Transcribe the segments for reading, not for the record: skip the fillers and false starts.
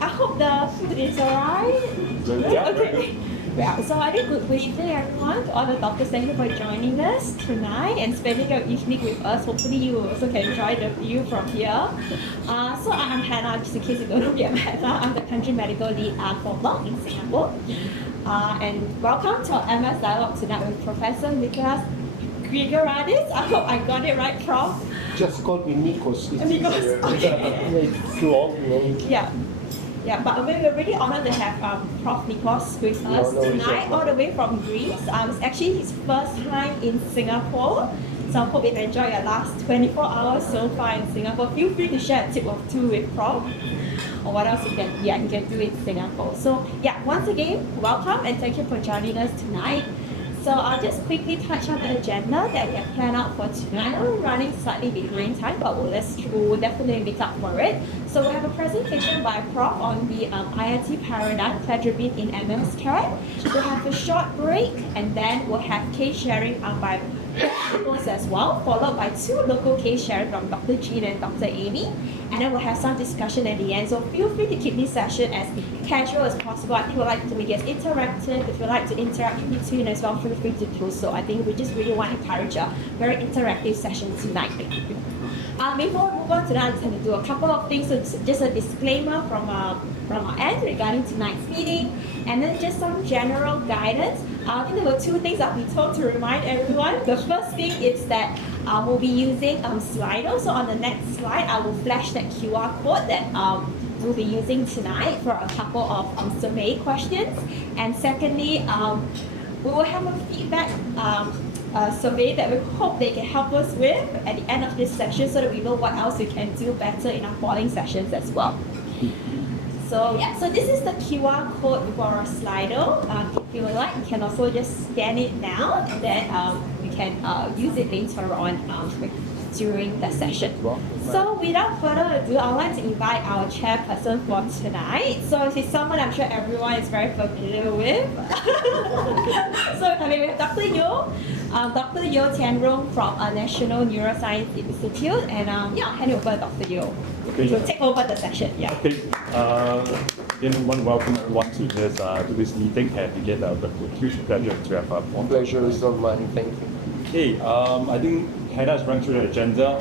I hope the food is alright. Yeah. Okay. Yeah, so I think good evening everyone. To all the doctors, thank you for joining us tonight and spending your evening with us. Hopefully you also can enjoy the view from here. So I'm Hannah, just in case you don't know me, I'm Hannah. I'm the country medical lead for MERCK in Singapore. And welcome to our MS Dialogue tonight with Professor Nicholas Grigoradis. I hope I got it right, Prof. Just call me Nikos. Nikos, okay. It's too long, Yeah, but we're really honored to have Prof. Nikos with us tonight, all the way from Greece. It's actually his first time in Singapore. So I hope you enjoy your last 24 hours so far in Singapore. Feel free to share a tip or two with Prof. Or what else you can do in Singapore. So yeah, once again, welcome and thank you for joining us tonight. So I'll just quickly touch on the agenda that we have planned out for tonight. We're running slightly behind time, but we'll definitely make up for it. So we have a presentation by Prof on the IIT paradigm, cladribine in MERCK. We'll have a short break, and then we'll have case sharing by locals as well, followed by two local case sharing from Dr. Jean and Dr. Amy. And then we'll have some discussion at the end. So feel free to keep this session as casual as possible. I think we'd like to make it interactive. If you'd like to interact in between as well, feel free to do so. I think we just really want to encourage a very interactive session tonight. Before we move on to that, I just want to do a couple of things. So just a disclaimer from our end regarding tonight's meeting, and then just some general guidance. I think there were two things I'll be told to remind everyone. The first thing is that we'll be using Slido. So on the next slide, I will flash that QR code that we'll be using tonight for a couple of survey questions. And secondly, we will have a feedback survey that we hope they can help us with at the end of this session so that we know what else we can do better in our following sessions as well. So yeah, so this is the QR code for our Slido. If you would like, you can also just scan it now, and then we can use it later on during the session. So without further ado, I'd like to invite our chairperson for tonight. So she's someone I'm sure everyone is very familiar with. So we have Dr. Yeo, Dr. Yeo Tian Rong from National Neuroscience Institute, and I'll hand over to Dr. Yeo to take over the session. Yeah. Okay. Again, want to welcome everyone to this meeting, and again, a huge pleasure to have a Pleasure is all mine. Thank you. Okay. I think Hannah has run through the agenda.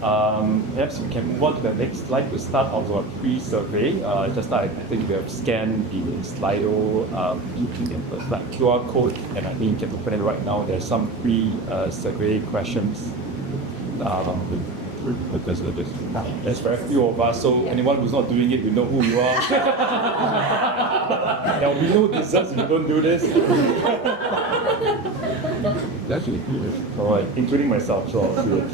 Perhaps we can move on to the next slide to start our pre-survey. Just like I think we have scanned the Slido QR code, and I think you can open it right now. There's some pre-survey questions. There's very few of us, so anyone who's not doing it, we know who you are. There will be no desserts if you don't do this. Actually, All right, including myself, so I'll do it.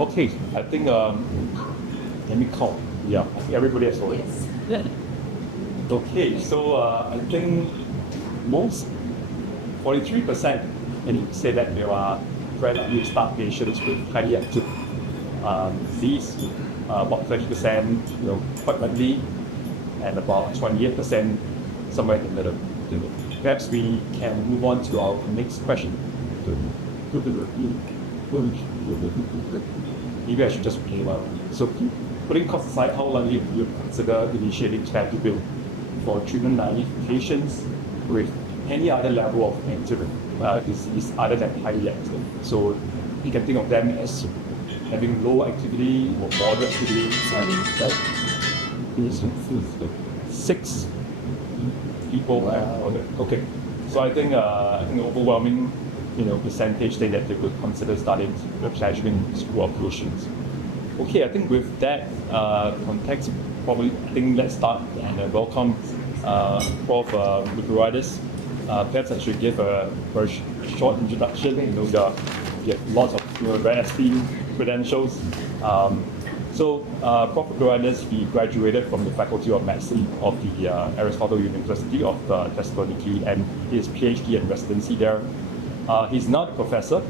Okay, I think, let me count. Yeah, I think everybody has already. Yes. Okay, so I think most, 43%, and you say that there are relatively start patients with highly active disease, about 30%, quite likely, and about 28% somewhere in the middle. Perhaps we can move on to our next question. Maybe I should just read out. So, putting cost aside, how long do you consider initiating cladribine for treatment-naive patients with any other level of activity, disease other than highly active? So, you can think of them as having low activity or moderate activity. Six people. Okay. So I think overwhelming, percentage say that they would consider starting the cladribine group of patients. Okay, I think with that context, probably I think let's start and welcome Prof. Grigoradis. Perhaps I should give a very short introduction. You have lots of very esteemed credentials. So Prof. Grigoradis, he graduated from the Faculty of Medicine of the Aristotle University of Thessaloniki, and his PhD and residency there. He's now the professor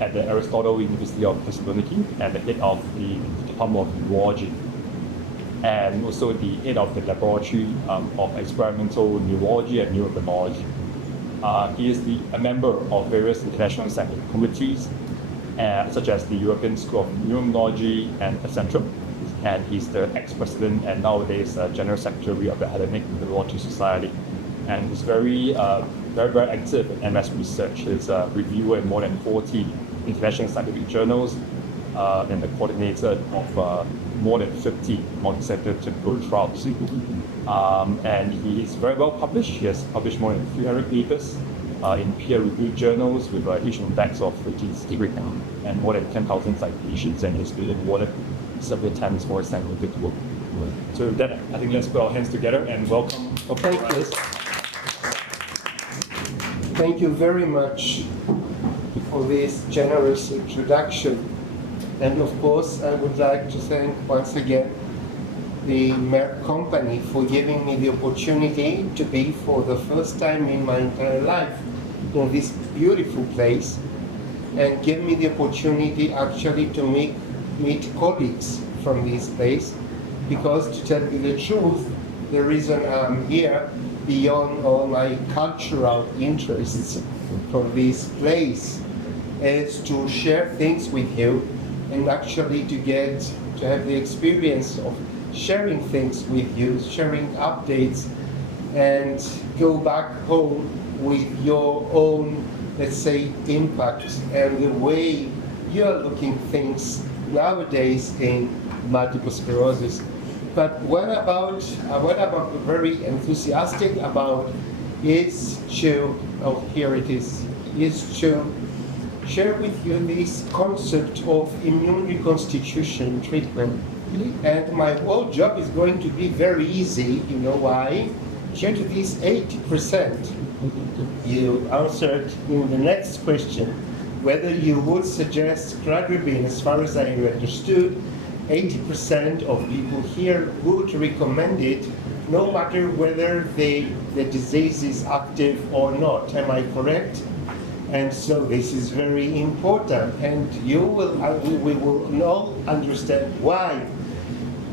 at the Aristotle University of Thessaloniki and the head of the Department of Neurology, and also the head of the Laboratory of Experimental Neurology and Neuroimmunology. He is a member of various international scientific committees, such as the European School of Immunology and etc. And he's the ex-president and nowadays General Secretary of the Hellenic Immunology Society. And he's very active in MS research. He's a reviewer in more than 40 international scientific journals and the coordinator of more than 50 multi-center clinical trials. And he is very well published. He has published more than 300 papers in peer-reviewed journals with a huge index of 50 and more than 10,000 citations, and he's been awarded several times for his scientific work. So with that, I think let's put our hands together and welcome. Thank you. Thank you very much for this generous introduction. And of course, I would like to thank once again the MERCK company for giving me the opportunity to be for the first time in my entire life in this beautiful place and give me the opportunity actually to meet colleagues from this place, because to tell you the truth, the reason I'm here, beyond all my cultural interests from this place, is to share things with you and actually to have the experience of sharing things with you, sharing updates, and go back home with your own, let's say, impact and the way you're looking things nowadays in multiple sclerosis. But what about very enthusiastic about is to, oh, here it is to share with you this concept of immune reconstitution treatment. And my whole job is going to be very easy. You know why? Due to this 80%, you answered in the next question whether you would suggest cladribine. As far as I understood, 80% of people here would recommend it, no matter whether the disease is active or not. Am I correct? And so this is very important, and we will all understand why.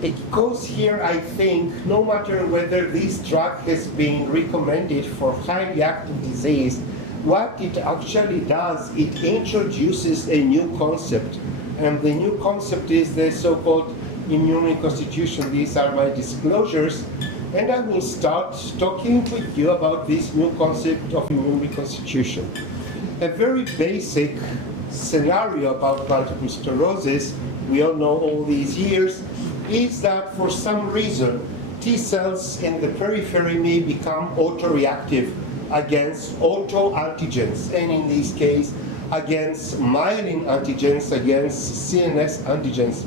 Because here I think no matter whether this drug has been recommended for highly active disease, what it actually does, it introduces a new concept. And the new concept is the so-called immune reconstitution. These are my disclosures. And I will start talking with you about this new concept of immune reconstitution. A very basic scenario about multiple sclerosis, we all know all these years, is that for some reason T cells in the periphery may become autoreactive against autoantigens, and in this case against myelin antigens, against CNS antigens.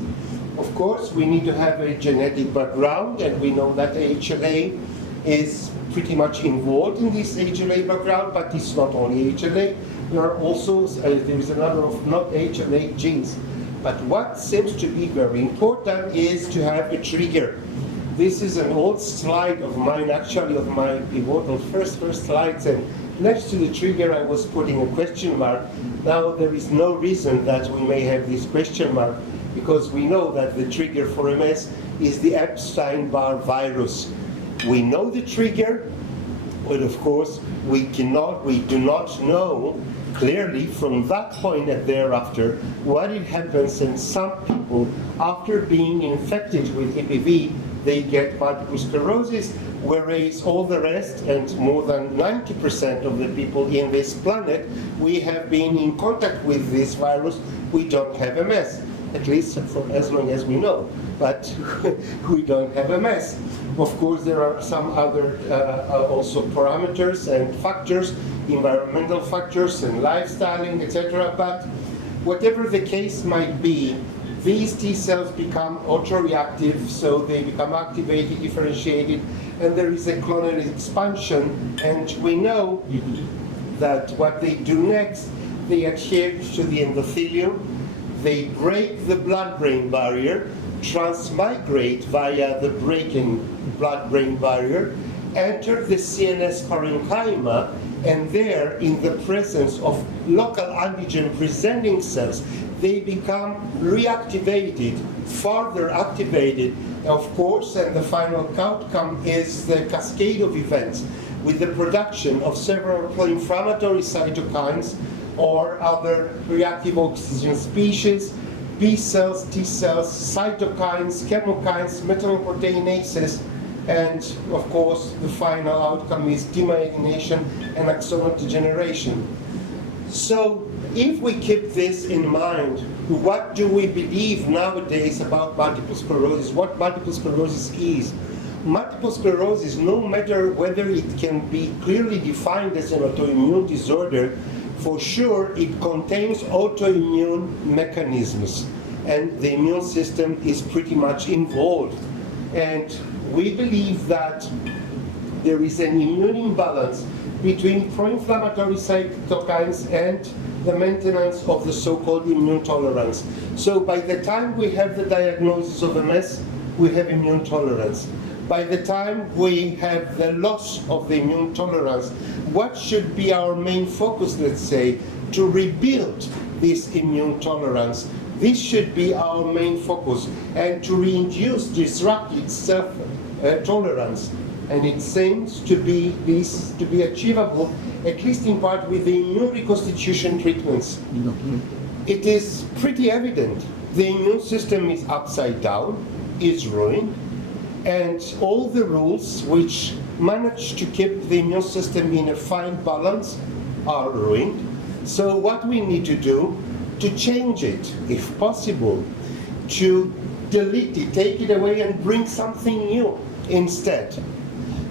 Of course, we need to have a genetic background, and we know that HLA is pretty much involved in this HLA background, but it's not only HLA. There are also, there is a number of not HLA genes. But what seems to be very important is to have a trigger. This is an old slide of mine, actually of my pivotal first slides, and next to the trigger I was putting a question mark. Now there is no reason that we may have this question mark, because we know that the trigger for MS is the Epstein-Barr virus. We know the trigger, but of course we do not know clearly from that point and thereafter what it happens. And some people, after being infected with EBV, they get multiple sclerosis, whereas all the rest, and more than 90% of the people in this planet, we have been in contact with this virus, we don't have MS, at least for as long as we know, but we don't have MS. Of course, there are some other also parameters and factors, environmental factors and lifestyling, etc. But whatever the case might be, these T cells become autoreactive, so they become activated, differentiated, and there is a clonal expansion. And we know that what they do next, they adhere to the endothelium, they break the blood-brain barrier, transmigrate via the breaking blood-brain barrier, enter the CNS parenchyma, and there, in the presence of local antigen-presenting cells, they become reactivated, further activated, of course, and the final outcome is the cascade of events with the production of several pro-inflammatory cytokines, or other reactive oxygen species, B cells, T cells, cytokines, chemokines, metalloproteinases, and of course the final outcome is demyelination and axonal degeneration. So if we keep this in mind, what do we believe nowadays about multiple sclerosis, what multiple sclerosis is? Multiple sclerosis, no matter whether it can be clearly defined as an autoimmune disorder, for sure it contains autoimmune mechanisms, and the immune system is pretty much involved. And we believe that there is an immune imbalance between pro-inflammatory cytokines and the maintenance of the so-called immune tolerance. So by the time we have the diagnosis of MS, we have immune tolerance. By the time we have the loss of the immune tolerance, what should be our main focus, let's say, to rebuild this immune tolerance? This should be our main focus, and to reinduce, disrupt its self-tolerance. And it seems to be achievable, at least in part, with the immune reconstitution treatments. It is pretty evident the immune system is upside down, is ruined, and all the rules which manage to keep the immune system in a fine balance are ruined. So what we need to do to change it, if possible, to delete it, take it away and bring something new instead.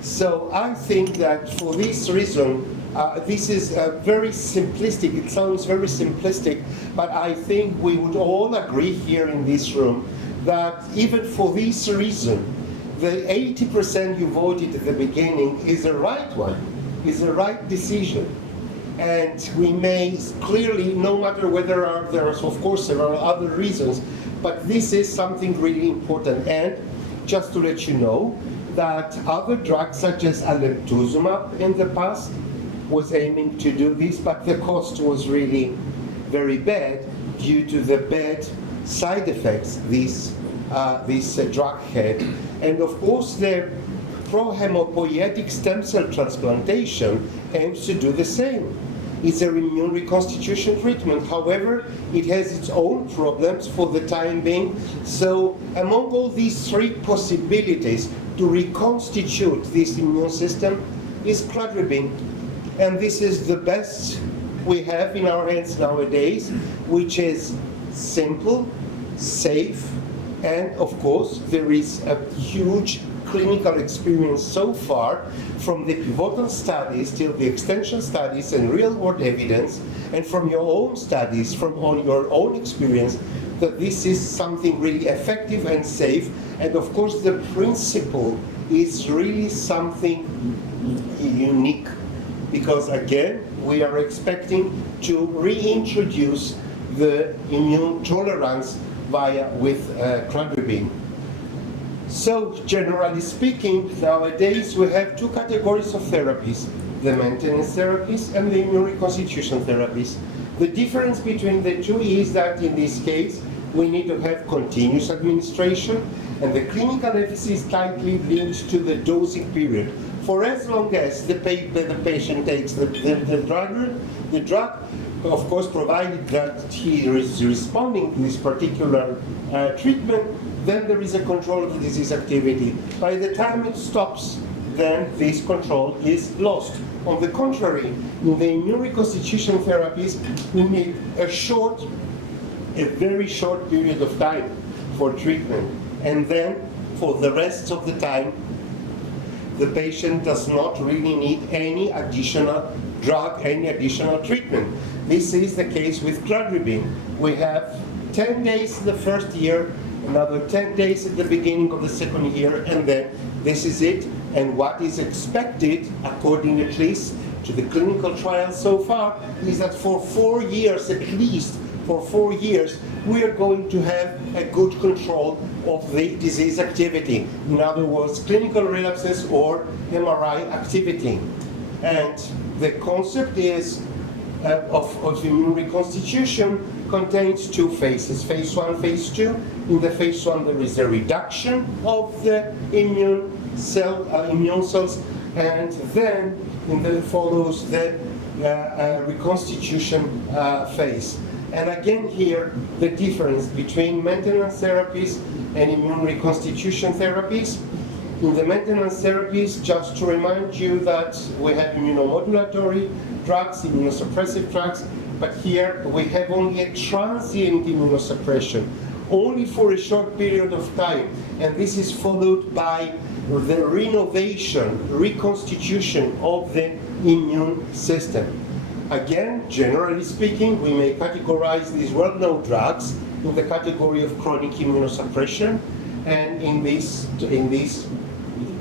So I think that for this reason, this is very simplistic, it sounds very simplistic, but I think we would all agree here in this room that even for this reason, the 80% you voted at the beginning is the right one, is the right decision. And we may clearly, no matter whether there are, of course, there are other reasons, but this is something really important. And just to let you know, that other drugs such as alemtuzumab in the past was aiming to do this, but the cost was really very bad due to the bad side effects this drug had. And of course the pro-hematopoietic stem cell transplantation aims to do the same. It's an immune reconstitution treatment. However, it has its own problems for the time being. So among all these three possibilities to reconstitute this immune system is cladribine. And this is the best we have in our hands nowadays, which is simple, safe, and of course there is a huge clinical experience so far, from the pivotal studies till the extension studies and real-world evidence, and from your own studies, from all your own experience, that this is something really effective and safe. And of course the principle is really something unique, because again we are expecting to reintroduce the immune tolerance with cladribine. So generally speaking, nowadays we have two categories of therapies: the maintenance therapies and the immune reconstitution therapies. The difference between the two is that in this case we need to have continuous administration, and the clinical efficacy is tightly linked to the dosing period. For as long as the patient takes the drug, of course, provided that he is responding to this particular treatment, then there is a control of the disease activity. By the time it stops, then this control is lost. On the contrary, in the immune reconstitution therapies, we need a very short period of time for treatment. And then, for the rest of the time, the patient does not really need any additional drug, any additional treatment. This is the case with cladribine. We have 10 days the first year, another 10 days at the beginning of the second year, and then this is it. And what is expected, according at least to the clinical trial so far, is that for 4 years, at least for 4 years, we are going to have a good control of the disease activity. In other words, clinical relapses or MRI activity. And the concept is of immune reconstitution contains two phases, phase 1, phase 2. In the phase 1 there is a reduction of the immune cells, and then follows the reconstitution phase. And again here, the difference between maintenance therapies and immune reconstitution therapies. In the maintenance therapies, just to remind you that we have immunomodulatory drugs, immunosuppressive drugs, but here we have only a transient immunosuppression, only for a short period of time, and this is followed by the reconstitution of the immune system. Again, generally speaking, we may categorize these well-known drugs in the category of chronic immunosuppression, and in this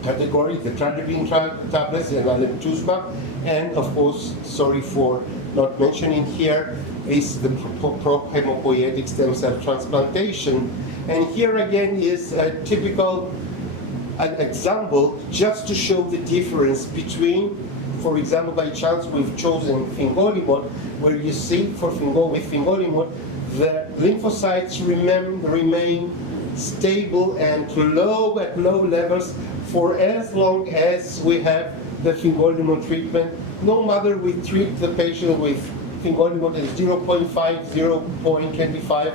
category, the tradribine tablets, the alemtuzumab, and of course, sorry for not mentioning here, is the pro-hematopoietic stem cell transplantation. And here again is a typical example just to show the difference between, for example, by chance we've chosen fingolimod, where you see with fingolimod, the lymphocytes remain stable and low at low levels for as long as we have the fingolimod treatment, no matter we treat the patient with fingolimod at 0.5, 0.25,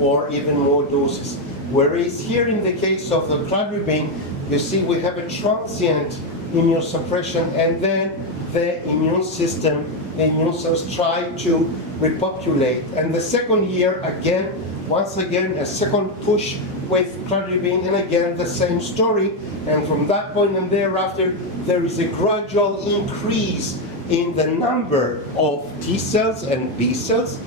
or even more doses. Whereas here in the case of the cladribine, you see we have a transient immunosuppression, and then the immune system, the immune cells try to repopulate. And the second year, again, once again, a second push with cladribine, and again the same story. And from that point and thereafter, there is a gradual increase in the number of T cells and B cells,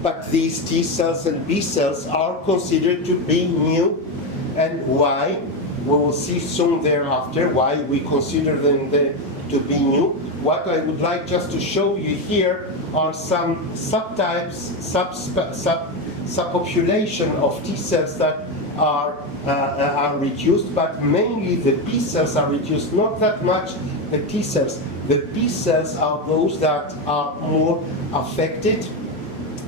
but these T cells and B cells are considered to be new. And why? We will see soon thereafter why we consider them to be new. What I would like just to show you here are some subtypes, subpopulation of T cells that are reduced, but mainly the B cells are reduced, not that much the T cells. The B cells are those that are more affected,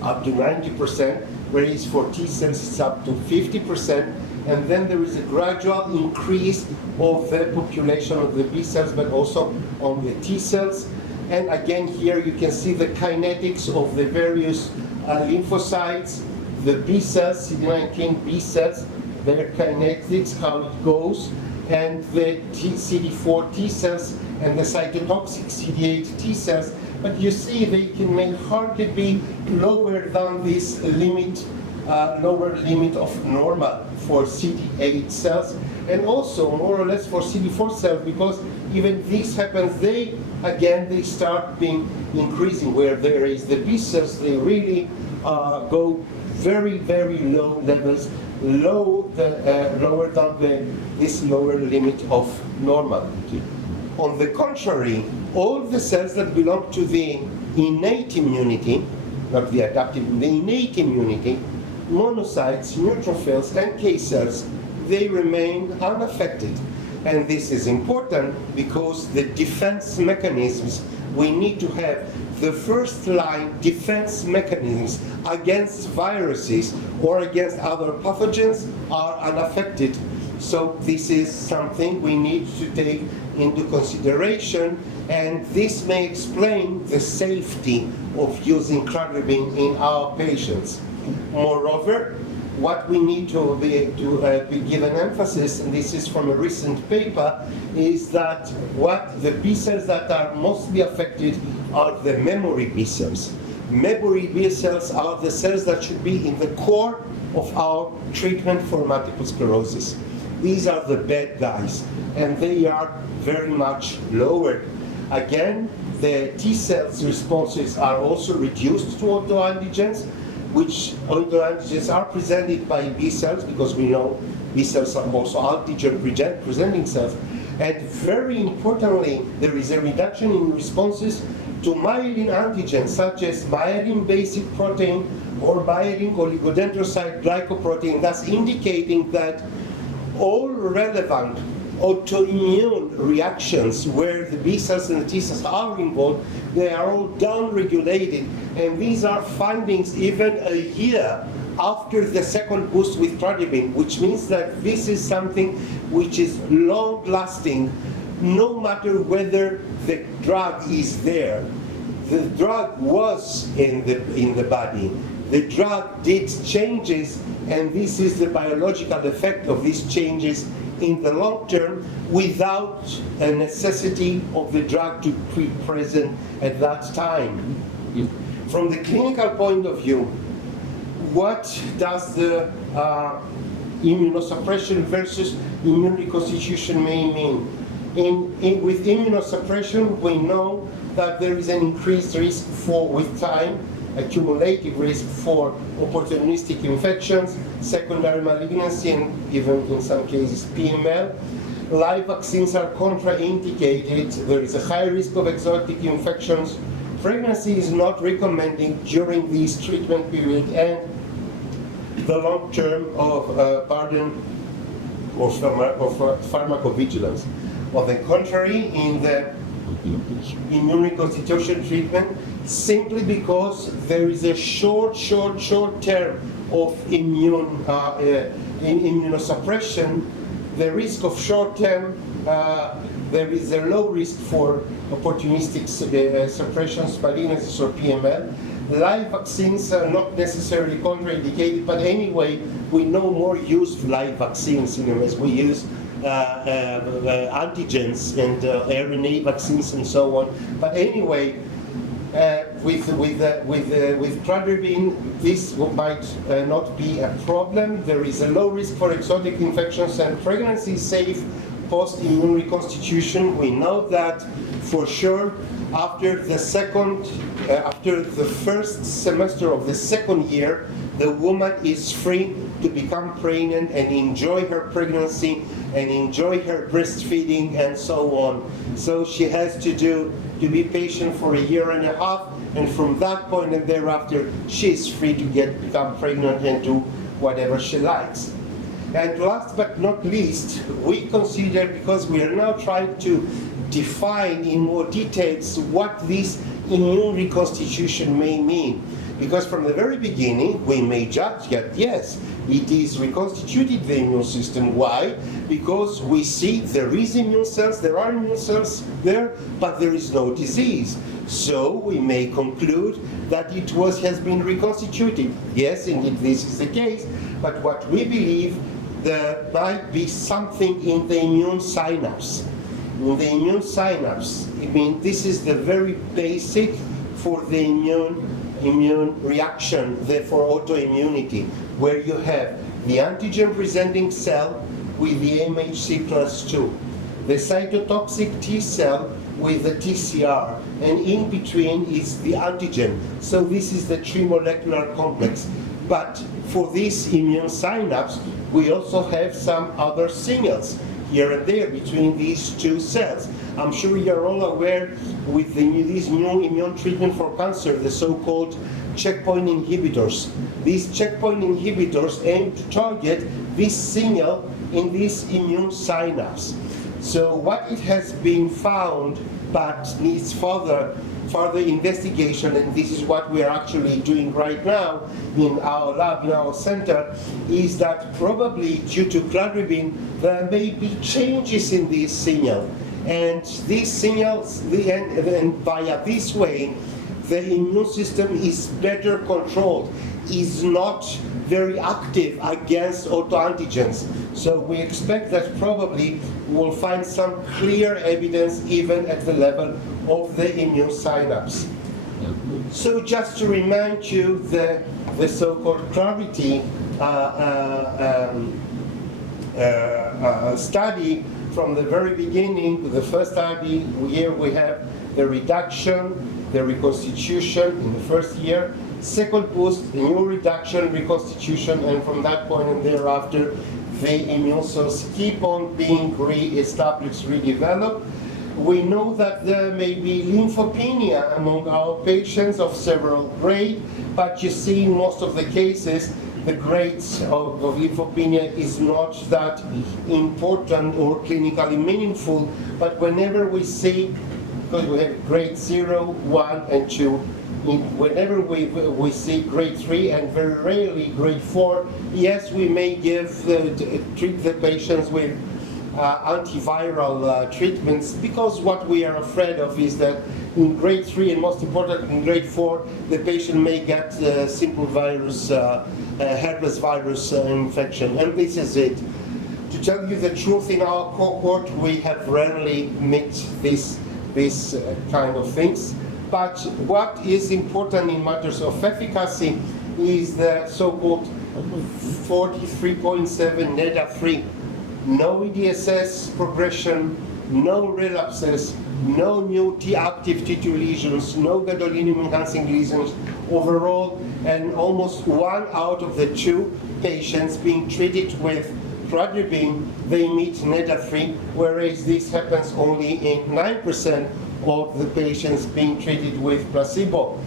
up to 90%, whereas for T cells it's up to 50%, and then there is a gradual increase of the population of the B cells, but also on the T cells. And again here you can see the kinetics of the various lymphocytes, the B cells, CD19 B cells, their kinetics, how it goes, and the CD4 T cells and the cytotoxic CD8 T cells. But you see they may hardly be lower than this limit, lower limit of normal for CD8 cells, and also more or less for CD4 cells, because even this happens, they start being increasing, where there is the B cells, they really go very, very low levels, lower than this lower limit of normal. On the contrary, all the cells that belong to the innate immunity, not the adaptive, the innate immunity, monocytes, neutrophils, and K cells, they remain unaffected. And this is important because the defense mechanisms, we need to have the first line defense mechanisms against viruses or against other pathogens are unaffected. So this is something we need to take into consideration, and this may explain the safety of using cladribine in our patients. Moreover, what we need to give an emphasis, and this is from a recent paper, is that what the B cells that are mostly affected are the memory B cells. Memory B cells are the cells that should be in the core of our treatment for multiple sclerosis. These are the bad guys, and they are very much lowered. Again, the T cells responses are also reduced to autoantigens, which autoantigens are presented by B cells, because we know B cells are also antigen presenting cells. And very importantly, there is a reduction in responses to myelin antigens, such as myelin basic protein or myelin oligodendrocyte glycoprotein, thus indicating that all relevant autoimmune reactions where the B cells and the T cells are involved, they are all down-regulated. And these are findings even a year after the second boost with cladribine, which means that this is something which is long-lasting, no matter whether the drug is there. the drug was in the body. The drug did changes, and this is the biological effect of these changes in the long term without a necessity of the drug to be present at that time. From the clinical point of view, what does the immunosuppression versus immune reconstitution may mean? With immunosuppression, we know that there is an increased risk for, with time, accumulative risk for opportunistic infections, secondary malignancy, and even in some cases PML. Live vaccines are contraindicated. There is a high risk of exotic infections. Pregnancy is not recommended during this treatment period, and the long term of burden of pharmacovigilance. On the contrary, in the immune reconstitution treatment, simply because there is a short term of immunosuppression, the risk of short term, there is a low risk for opportunistic suppressions, malignancies, or PML. Live vaccines are not necessarily contraindicated, but anyway, we no more use live vaccines in as we use antigens and RNA vaccines and so on. But anyway, with cladribine, this might not be a problem. There is a low risk for exotic infections, and pregnancy is safe post-immune reconstitution. We know that for sure. After the first semester of the second year, the woman is free to become pregnant and enjoy her pregnancy and enjoy her breastfeeding and so on. So she has to be patient for a year and a half, and from that point and thereafter, she is free to become pregnant and do whatever she likes. And last but not least, we consider, because we are now trying to define in more details what this immune reconstitution may mean. Because from the very beginning, we may judge that yes, it is reconstituted the immune system. Why? Because we see there is immune cells, there are immune cells there, but there is no disease. So we may conclude that it has been reconstituted. Yes, indeed, this is the case, but what we believe, there might be something in the immune synapse. In the immune synapse, I mean, this is the very basic for the immune reaction, therefore autoimmunity, where you have the antigen-presenting cell with the MHC class 2, the cytotoxic T cell with the TCR, and in between is the antigen. So this is the trimolecular complex. But for this immune synapse, we also have some other signals here and there between these two cells. I'm sure you're all aware with this new immune treatment for cancer, the so-called checkpoint inhibitors. These checkpoint inhibitors aim to target this signal in this immune synapse. So what it has been found, but needs further investigation, and this is what we are actually doing right now in our lab, in our center, is that probably due to cladribine, there may be changes in this signal. And these signals, and via this way, the immune system is better controlled, is not very active against autoantigens. So we expect that probably we'll find some clear evidence even at the level of the immune synapse. So just to remind you, the so-called Clarity study from the very beginning, the first study, here we have the reduction, the reconstitution in the first year, second boost, the new reduction, reconstitution, and from that point and thereafter, the immune cells keep on being re-established, redeveloped. We know that there may be lymphopenia among our patients of several grades, but you see in most of the cases, the grades of lymphopenia is not that important or clinically meaningful, but whenever we see, because we have grade 0, 1, and 2, whenever we see grade 3 and very rarely grade 4, yes, we may treat the patients with antiviral treatments, because what we are afraid of is that in grade 3 and most important in grade 4, the patient may get simple virus, herpes virus infection, and this is it. To tell you the truth, in our cohort, we have rarely met this kind of things. But what is important in matters of efficacy is the so-called 43.7 NEDA3. No EDSS progression, no relapses, no new active T2 lesions, no gadolinium-enhancing lesions overall, and almost 1 out of the 2 patients being treated with cladribine, they meet NEDA3, whereas this happens only in 9% of the patients being treated with placebo.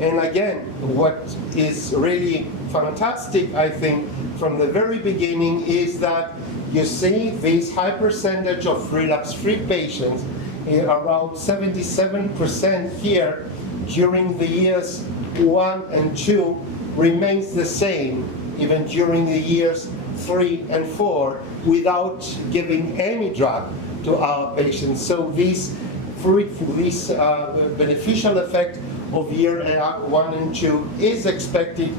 And again, what is really fantastic, I think, from the very beginning is that you see this high percentage of relapse-free patients, around 77% here during the years 1 and 2 remains the same, even during the years 3 and 4, without giving any drug to our patients. So this beneficial effect of year 1 and 2 is expected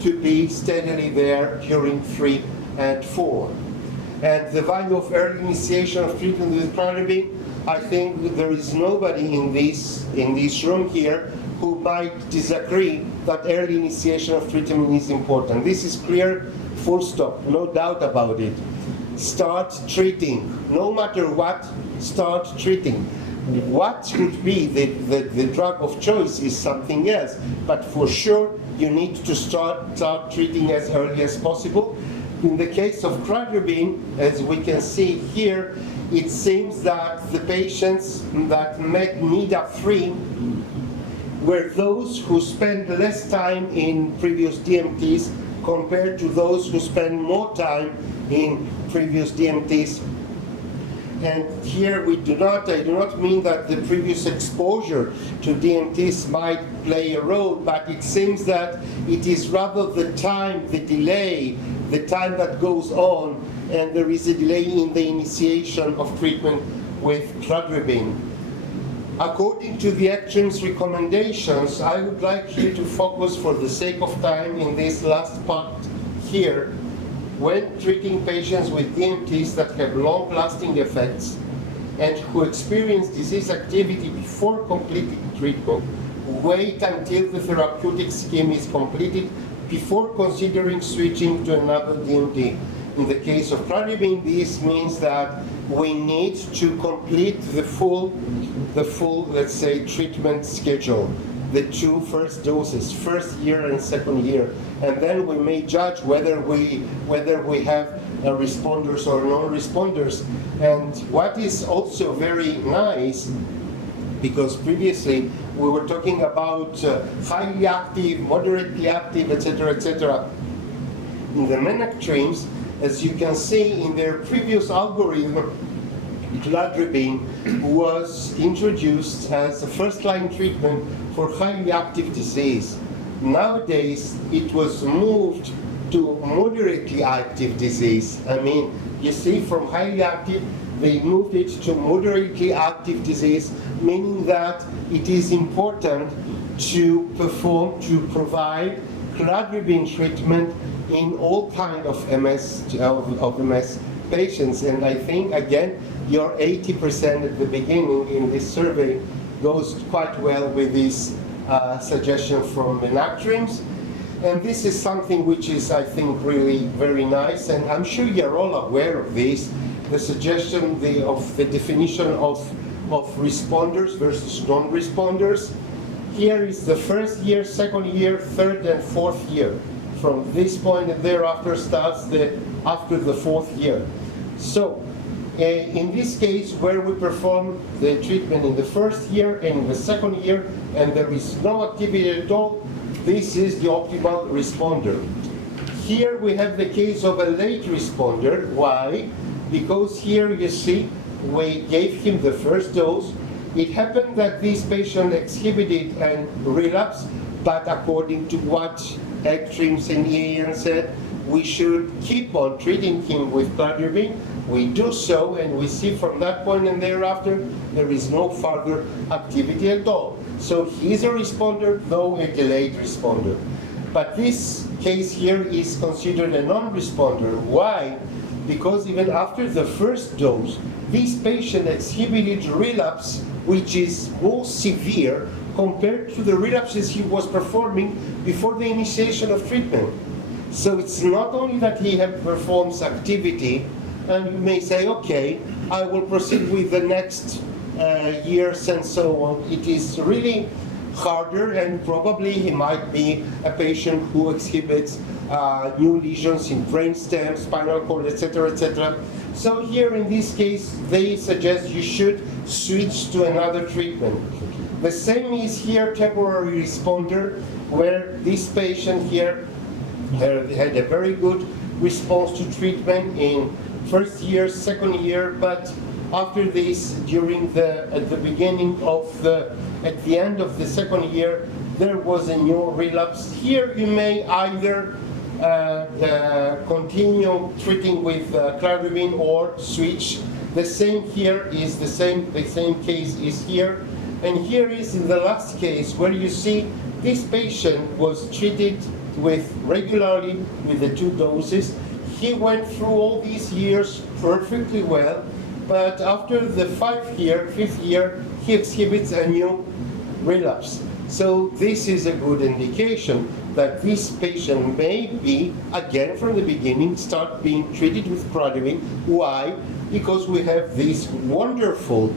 to be steadily there during 3 and 4. And the value of early initiation of treatment with cladribine, I think there is nobody in this room here who might disagree that early initiation of treatment is important. This is clear, full stop, no doubt about it. Start treating, no matter what, start treating. What would be the drug of choice is something else, but for sure you need to start treating as early as possible. In the case of cladribine, as we can see here, it seems that the patients that met NEDA3 were those who spent less time in previous DMTs compared to those who spend more time in previous DMTs. And here I do not mean that the previous exposure to DMTs might play a role, but it seems that it is rather the time, the delay, the time that goes on, and there is a delay in the initiation of treatment with cladribine. According to the ACTRIMS recommendations, I would like here to focus for the sake of time in this last part here, when treating patients with DMTs that have long-lasting effects and who experience disease activity before completing treatment, wait until the therapeutic scheme is completed before considering switching to another DMT. In the case of cladribine, this means that we need to complete the full, let's say, treatment schedule, the 2 first doses, first year and second year, and then we may judge whether we have responders or non-responders. And what is also very nice, because previously we were talking about highly active, moderately active, etc., etc. In the MERCK trims, as you can see in their previous algorithm, cladribine was introduced as a first-line treatment for highly active disease. Nowadays, it was moved to moderately active disease. I mean, you see, from highly active, they moved it to moderately active disease, meaning that it is important to provide cladribine treatment in all kind of MS patients. And I think, again, your 80% at the beginning in this survey goes quite well with this suggestion from the ACTRIMS. And this is something which is, I think, really very nice, and I'm sure you're all aware of this, the suggestion of the definition of responders versus non-responders. Here is the first year, second year, third and fourth year. From this point and thereafter starts after the fourth year. So, in this case, where we perform the treatment in the first year and in the second year, and there is no activity at all, this is the optimal responder. Here we have the case of a late responder. Why? Because here you see, we gave him the first dose. It happened that this patient exhibited and relapsed, but according to what ACTRIMS and EAN said, we should keep on treating him with cladribine. We do so, and we see from that point and thereafter, there is no further activity at all. So he is a responder, though a delayed responder. But this case here is considered a non-responder. Why? Because even after the first dose, this patient exhibited relapse which is more severe compared to the relapses he was performing before the initiation of treatment. So it's not only that he performs activity, and you may say, okay, I will proceed with the next years and so on. It is really harder, and probably he might be a patient who exhibits new lesions in brainstem, spinal cord, etc., etc. So here in this case, they suggest you should switch to another treatment. The same is here, temporary responder, where this patient here had a very good response to treatment in first year, second year, but after this, at the end of the second year, there was a new relapse. Here you may either continue treating with cladribine or switch. The same here is the same case is here. And here is in the last case where you see this patient was treated regularly with the 2 doses. He went through all these years perfectly well, but after the 5th year, he exhibits a new relapse. So this is a good indication that this patient may be, again from the beginning, start being treated with cladribine. Why? Because we have this wonderful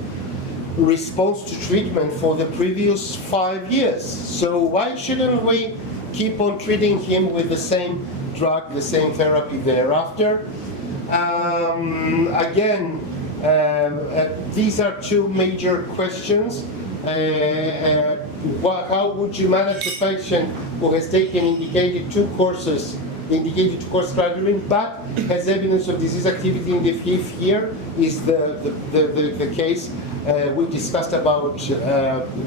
response to treatment for the previous 5 years. So why shouldn't we keep on treating him with the same drug, the same therapy thereafter? These are 2 major questions. How would you manage a patient who has taken indicated 2 courses, indicated course cladribine, but has evidence of disease activity in the 5th year? Is the case we discussed about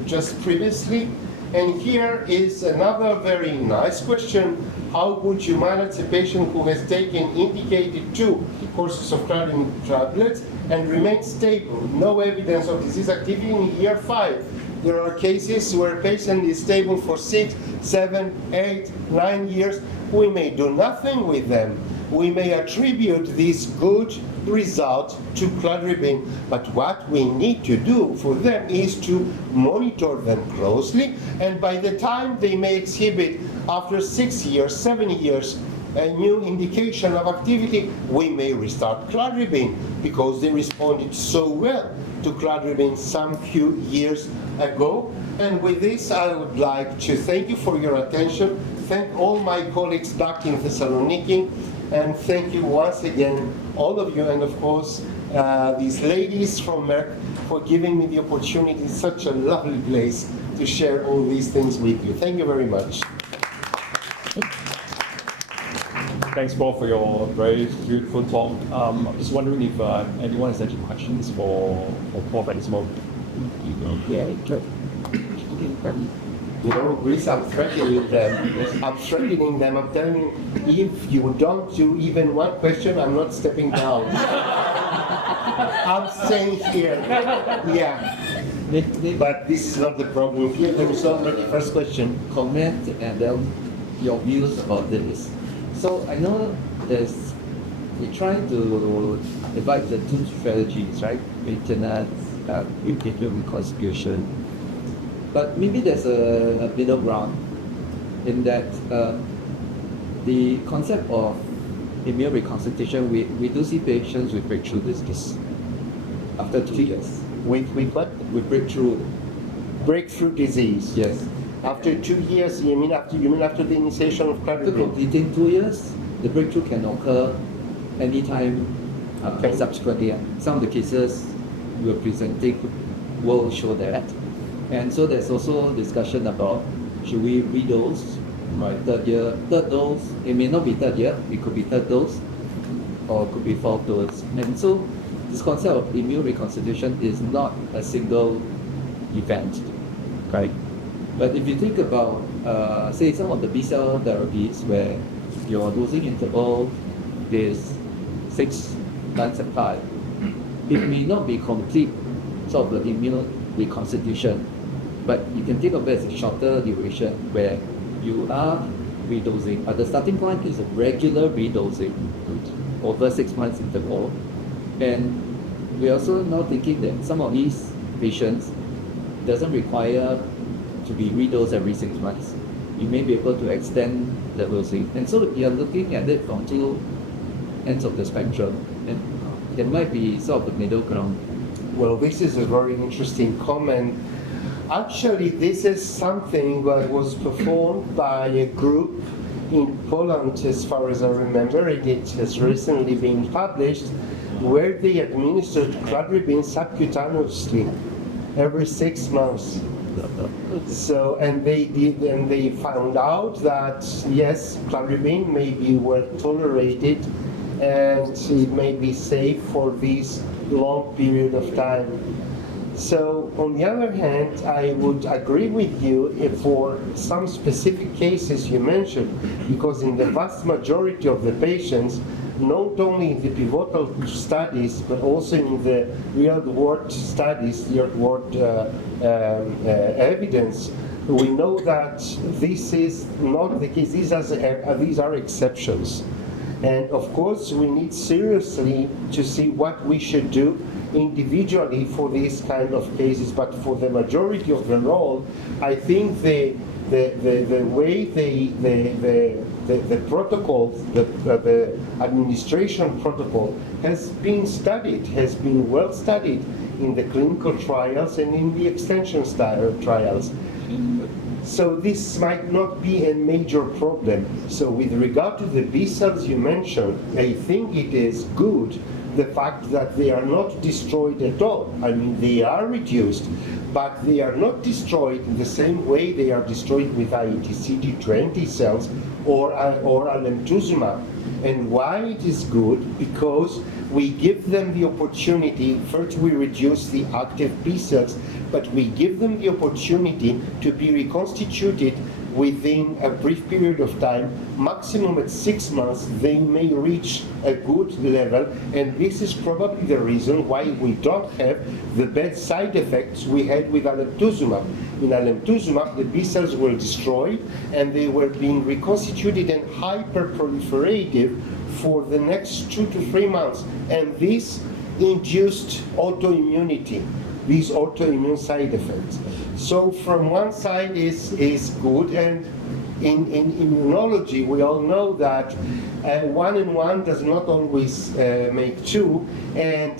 just previously. And here is another very nice question. How would you manage a patient who has taken indicated 2 courses of cladribine tablets and remains stable, no evidence of disease activity in year 5? There are cases where a patient is stable for 6, 7, 8, 9 years. We may do nothing with them. We may attribute this good result to cladribine, but what we need to do for them is to monitor them closely, and by the time they may exhibit, after 6 years, 7 years, a new indication of activity, we may restart cladribine because they responded so well to cladribine some few years ago. And with this, I would like to thank you for your attention, thank all my colleagues back in Thessaloniki, and thank you once again, all of you, and of course, these ladies from MERCK for giving me the opportunity in such a lovely place to share all these things with you. Thank you very much. Thanks, Paul, for your very beautiful talk. I'm just wondering if anyone has any questions for Paul at this moment. Yeah, sure. You know, Greece, I'm threatening them. I'm threatening them. I'm telling you, if you don't do even one question, I'm not stepping down. I'm staying here. Yeah. But this is not the problem. Here, there is already first question. Comment and then your views about this. So I know we're trying to divide the 2 strategies, right? Maintenance, individual reconstitution. But maybe there's a middle ground in that the concept of immune reconstitution, we do see patients with breakthrough disease after 2 years. With what? With breakthrough. Breakthrough disease. Yes. After 2 years, you mean after the initiation of After cladribine? completing 2 years, the breakthrough can occur anytime subsequently. Some of the cases we're presenting will show that. And so there's also discussion about should we redose by 3rd year, 3rd dose. It may not be 3rd year, it could be 3rd dose, or it could be 4th dose. And so this concept of immune reconstitution is not a single event, right? But if you think about, say, some of the B-cell therapies where your dosing interval is 6 months apart, it may not be complete sort of the immune reconstitution, but you can think of it as a shorter duration where you are redosing, but the starting point is a regular redosing over 6 months interval. And we're also now thinking that some of these patients doesn't require to be redosed every 6 months. You may be able to extend the dosing. And so you're looking at it from two ends of the spectrum. And there might be sort of a middle ground. Well, this is a very interesting comment. Actually, this is something that was performed by a group in Poland, as far as I remember. It has recently been published, where they administered cladribine subcutaneously every 6 months. So, and they found out that yes, cladribine may be well tolerated, and it may be safe for this long period of time. So, on the other hand, I would agree with you for some specific cases you mentioned, because in the vast majority of the patients, not only in the pivotal studies, but also in the real-world studies, real-world evidence, we know that this is not the case. These are exceptions. And of course, we need seriously to see what we should do individually for these kind of cases. But for the majority of the role, I think the way the protocol, the administration protocol has been studied, has been well studied in the clinical trials and in the extension trials. So this might not be a major problem. So with regard to the B cells you mentioned, I think it is good the fact that they are not destroyed at all. I mean, they are reduced, but they are not destroyed in the same way they are destroyed with IET-CD20 cells or alemtuzumab. And why it is good? Because we give them the opportunity, first we reduce the active B cells, but we give them the opportunity to be reconstituted within a brief period of time. Maximum at 6 months, they may reach a good level, and this is probably the reason why we don't have the bad side effects we had with alemtuzumab. In alemtuzumab, the B cells were destroyed, and they were being reconstituted and hyperproliferative for the next 2 to 3 months, and this induced autoimmunity, these autoimmune side effects. So from one side is good, and in immunology we all know that 1 and 1 does not always make 2, and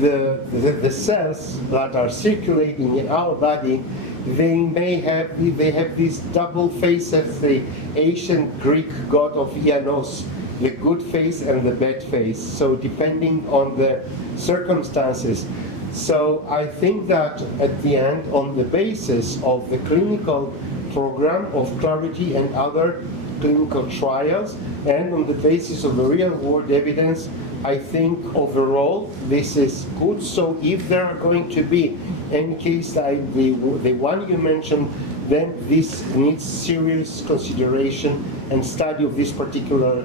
the cells that are circulating in our body, they have this double face as the ancient Greek god of Ianos, the good face and the bad face, so depending on the circumstances. So I think that at the end, on the basis of the clinical program of Clarity and other clinical trials, and on the basis of the real-world evidence, I think overall this is good. So if there are going to be any case like the one you mentioned, then this needs serious consideration and study of this particular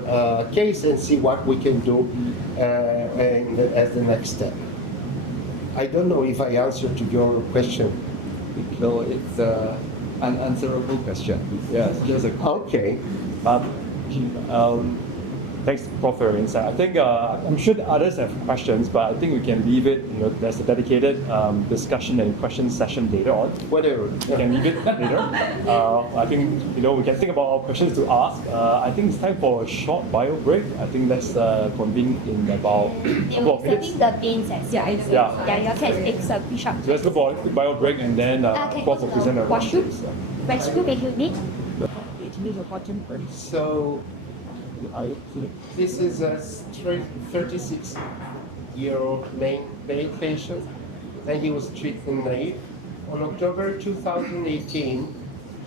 case, and see what we can do as the next step. I don't know if I answered to your question. No, it's an unanswerable question. Yes, just a Okay. Thanks, Prof, for your insight. I think I'm sure the others have questions, but I think we can leave it. There's a dedicated discussion and question session later on. Whatever. We can leave it later. I think we can think about our questions to ask. I think it's time for a short bio break. I think let's convene in about a couple of minutes. The beans as well. Yeah. You can take a bishop. So let's go for a quick bio break, and then Prof will present our washroom. questions. Rescue technique. So this is a 36-year-old male patient, and he was treatment naive. On October 2018,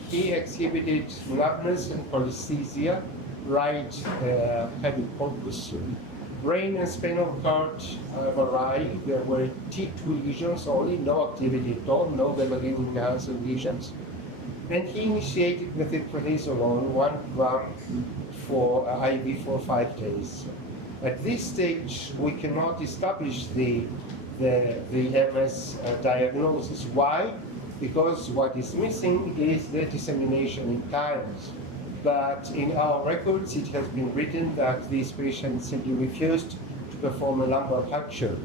he exhibited numbness and paresthesia, right heavy corpus. Brain and spinal cord MRI, there were T2 lesions only, no activity at all, no validating cancer lesions. And he initiated methylprednisolone 1 gram for IV for 5 days. At this stage, we cannot establish the MS diagnosis. Why? Because what is missing is the dissemination in times. But in our records, it has been written that this patient simply refused to perform a lumbar puncture.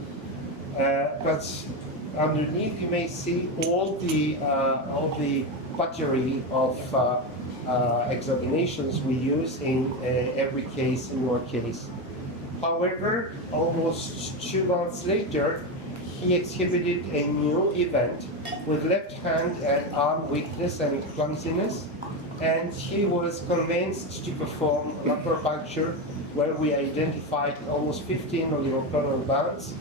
But underneath, you may see all the battery of examinations we use in every case, in your case. However, almost 2 months later, he exhibited a new event with left hand and arm weakness and clumsiness, and he was convinced to perform lumbar puncture, where we identified almost 15 olivochronal bands,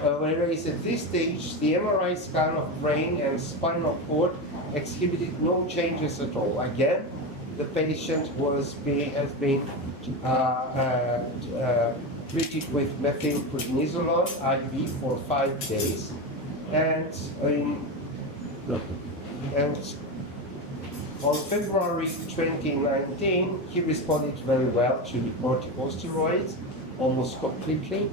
whereas at this stage the MRI scan of brain and spinal cord exhibited no changes at all. Again, the patient has been treated with methylprednisolone IV for 5 days, and on February 2019, he responded very well to corticosteroids, almost completely.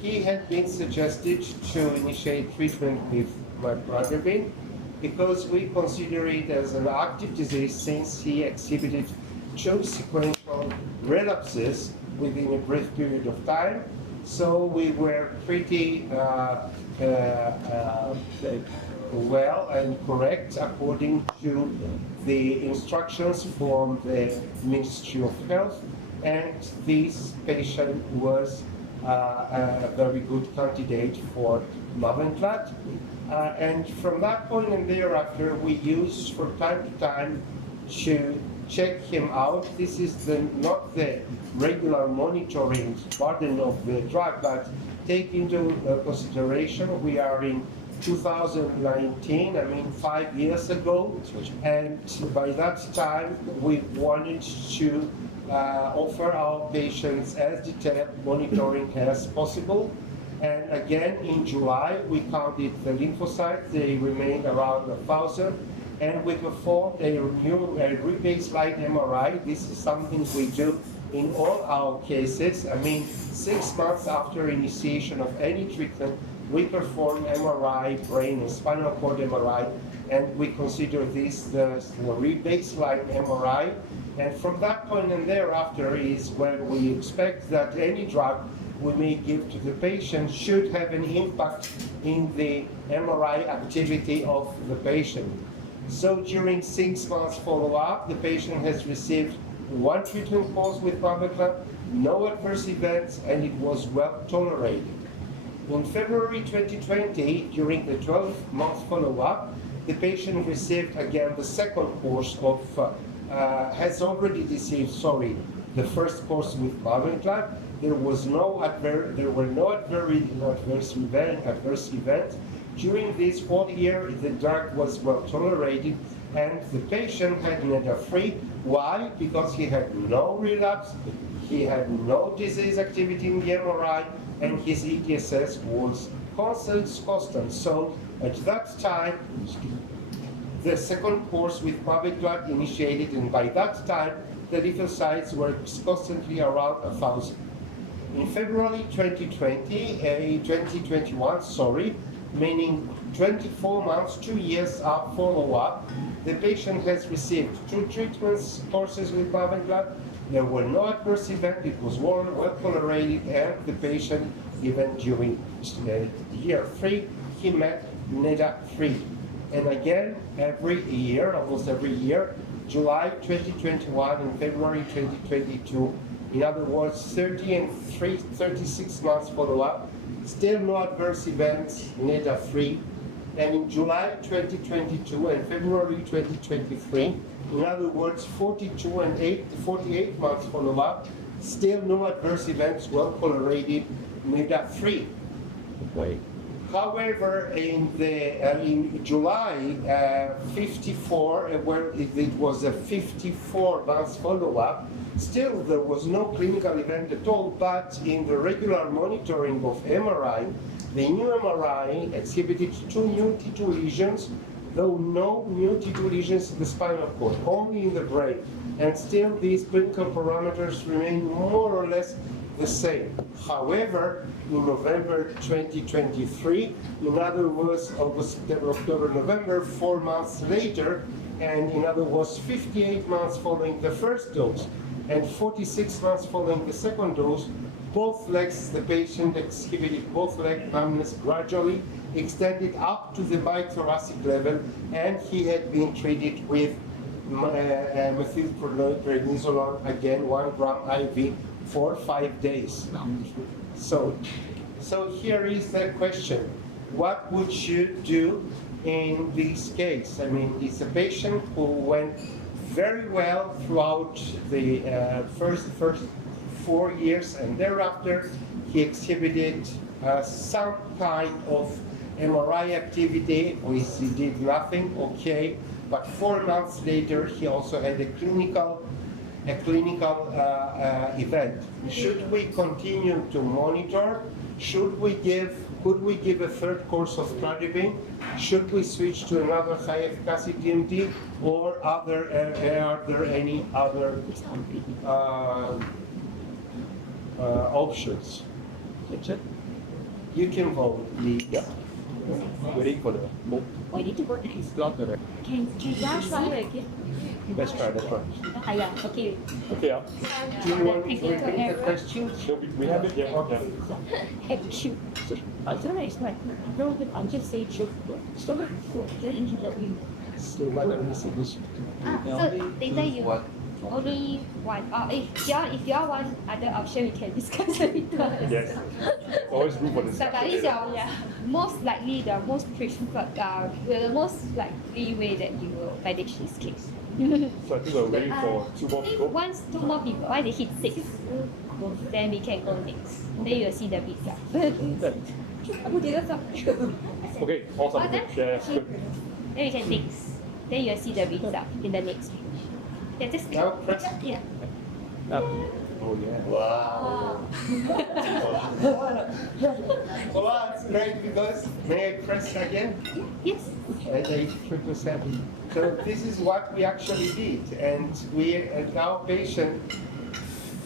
He had been suggested to initiate treatment with microgravine because we consider it as an active disease since he exhibited 2 sequential relapses within a brief period of time. So we were pretty well and correct according to the instructions from the Ministry of Health, and this patient was a very good candidate for Mavenclad. And from that point and thereafter, we use from time to time to check him out. This is not the regular monitoring burden of the drug, but take into consideration we are in 2019, 5 years ago, and by that time we wanted to offer our patients as detailed monitoring as possible. And again, in July, we counted the lymphocytes, they remained around 1,000, and we performed a re-baseline MRI. This is something we do in all our cases. 6 months after initiation of any treatment, we perform MRI, brain and spinal cord MRI, and we consider this the re-baseline MRI. And from that point and thereafter is when we expect that any drug we may give to the patient should have an impact in the MRI activity of the patient. So during 6 months follow-up, the patient has received 1 treatment course with Mavenclad, no adverse events, and it was well tolerated. In February 2020, during the 12-month follow-up, the patient received again the second course of, has already received, the first course with Mavenclad. There were no adverse events. During this whole year, the drug was well tolerated, and the patient had NEDA-free. Why? Because he had no relapse, he had no disease activity in the MRI, and his EDSS was constant. So at that time, the second course with Mavenclad initiated, and by that time, the lymphocytes were constantly around 1,000. In February 2021, meaning 24 months, 2 years of follow-up, the patient has received 2 treatments courses with Mavenclad. There were no adverse events, it was well tolerated, and the patient, even during year 3, he met NEDA-free. And again, almost every year, July 2021 and February 2022, in other words, 36 months follow-up, still no adverse events, NEDA-free. And in July 2022 and February 2023, in other words, 42 and 48 months follow-up, still no adverse events, well tolerated, NEDA-free. Wait. However, in July 54, where it was a 54 months follow-up, still there was no clinical event at all, but in the regular monitoring of MRI, the new MRI exhibited 2 new T2 lesions though no new tissue lesions in the spinal cord, only in the brain. And still these clinical parameters remain more or less the same. However, in November 2023, in other words, August, September, October, November, 4 months later, and in other words, 58 months following the first dose and 46 months following the second dose, both legs, the patient exhibited both leg numbness gradually extended up to the bithoracic level, and he had been treated with methylprednisolone, again 1 gram IV for 5 days. So here is the question: what would you do in this case? I mean, it's a patient who went very well throughout the first 4 years, and thereafter he exhibited some kind of MRI activity, which he did nothing, okay, but 4 months later he also had a clinical event. Should we continue to monitor? Could we give a third course of cladribine? Should we switch to another high efficacy DMT, or are there any other options? Richard? You can vote. Yeah. Waiting for the vote. Oh, you need to vote next. It's not the Can you try again? Let's try. Yeah, okay. Okay, Do you want to repeat the question? so we have it here. Okay. Thank you. I don't know, it's like, no, but I'll just say joke. So, then he let you. So what are the solutions? So later you What? only one. If you all want other option, we can discuss later. Yes. Always room for So discussion. that is your most likely the most preferred, the most likely way that you will manage this case. So I think we're waiting for 2 more people. Once 2 more people, once they hit 6, then we can go next. Then you will see the result. Okay, awesome. Oh, then, Yeah, then we can next. Then you will see the result in the next page. Yeah, just Now press. yeah. Oh yeah. Wow. Well, that's great, because may I press again? Yes. And I triple 7. So this is what we actually did, and our patient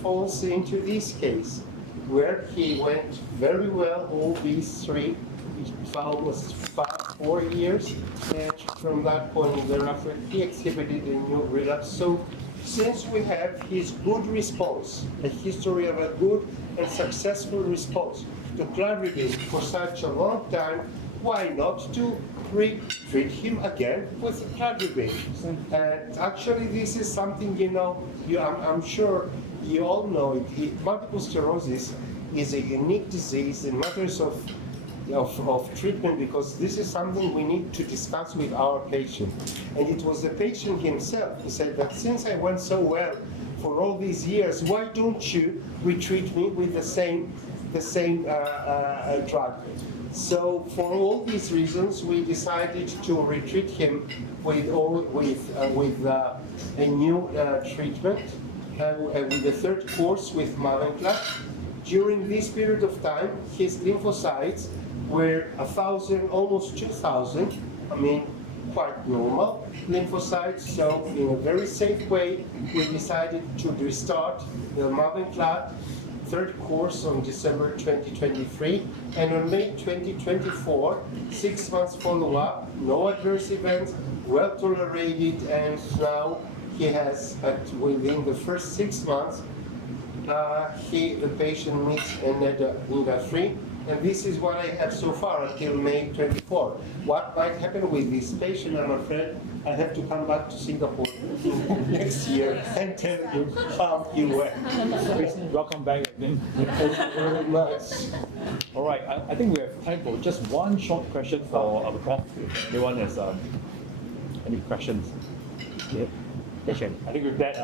falls into this case where he went very well all these 3, almost 4 years, and from that point thereafter he exhibited a new relapse. So since we have his good response, a history of a good and successful response to cladribine for such a long time, why not to treat him again with cladribine? And actually this is something, I'm sure you all know it. Multiple sclerosis is a unique disease in matters of treatment, because this is something we need to discuss with our patient. And it was the patient himself who said that since I went so well for all these years, why don't you retreat me with the same drug? So for all these reasons, we decided to retreat him with a new treatment, with the 3rd course with Mavenclad. During this period of time, his lymphocytes were 1,000, almost 2,000. I mean, quite normal lymphocytes. So in a very safe way, we decided to restart the Mavenclad 3rd course on December 2023, and on May 2024, 6 months follow-up, no adverse events, well tolerated, and now he has, within the first 6 months, the patient meets NEDA-3, and this is what I have so far until May 24. What might happen with this patient, I'm afraid I have to come back to Singapore next year and tell you how he went. Please welcome back again. Thank you very much. All right, I think we have time for just one short question for our prof. If anyone has any questions? Yep. I think with that,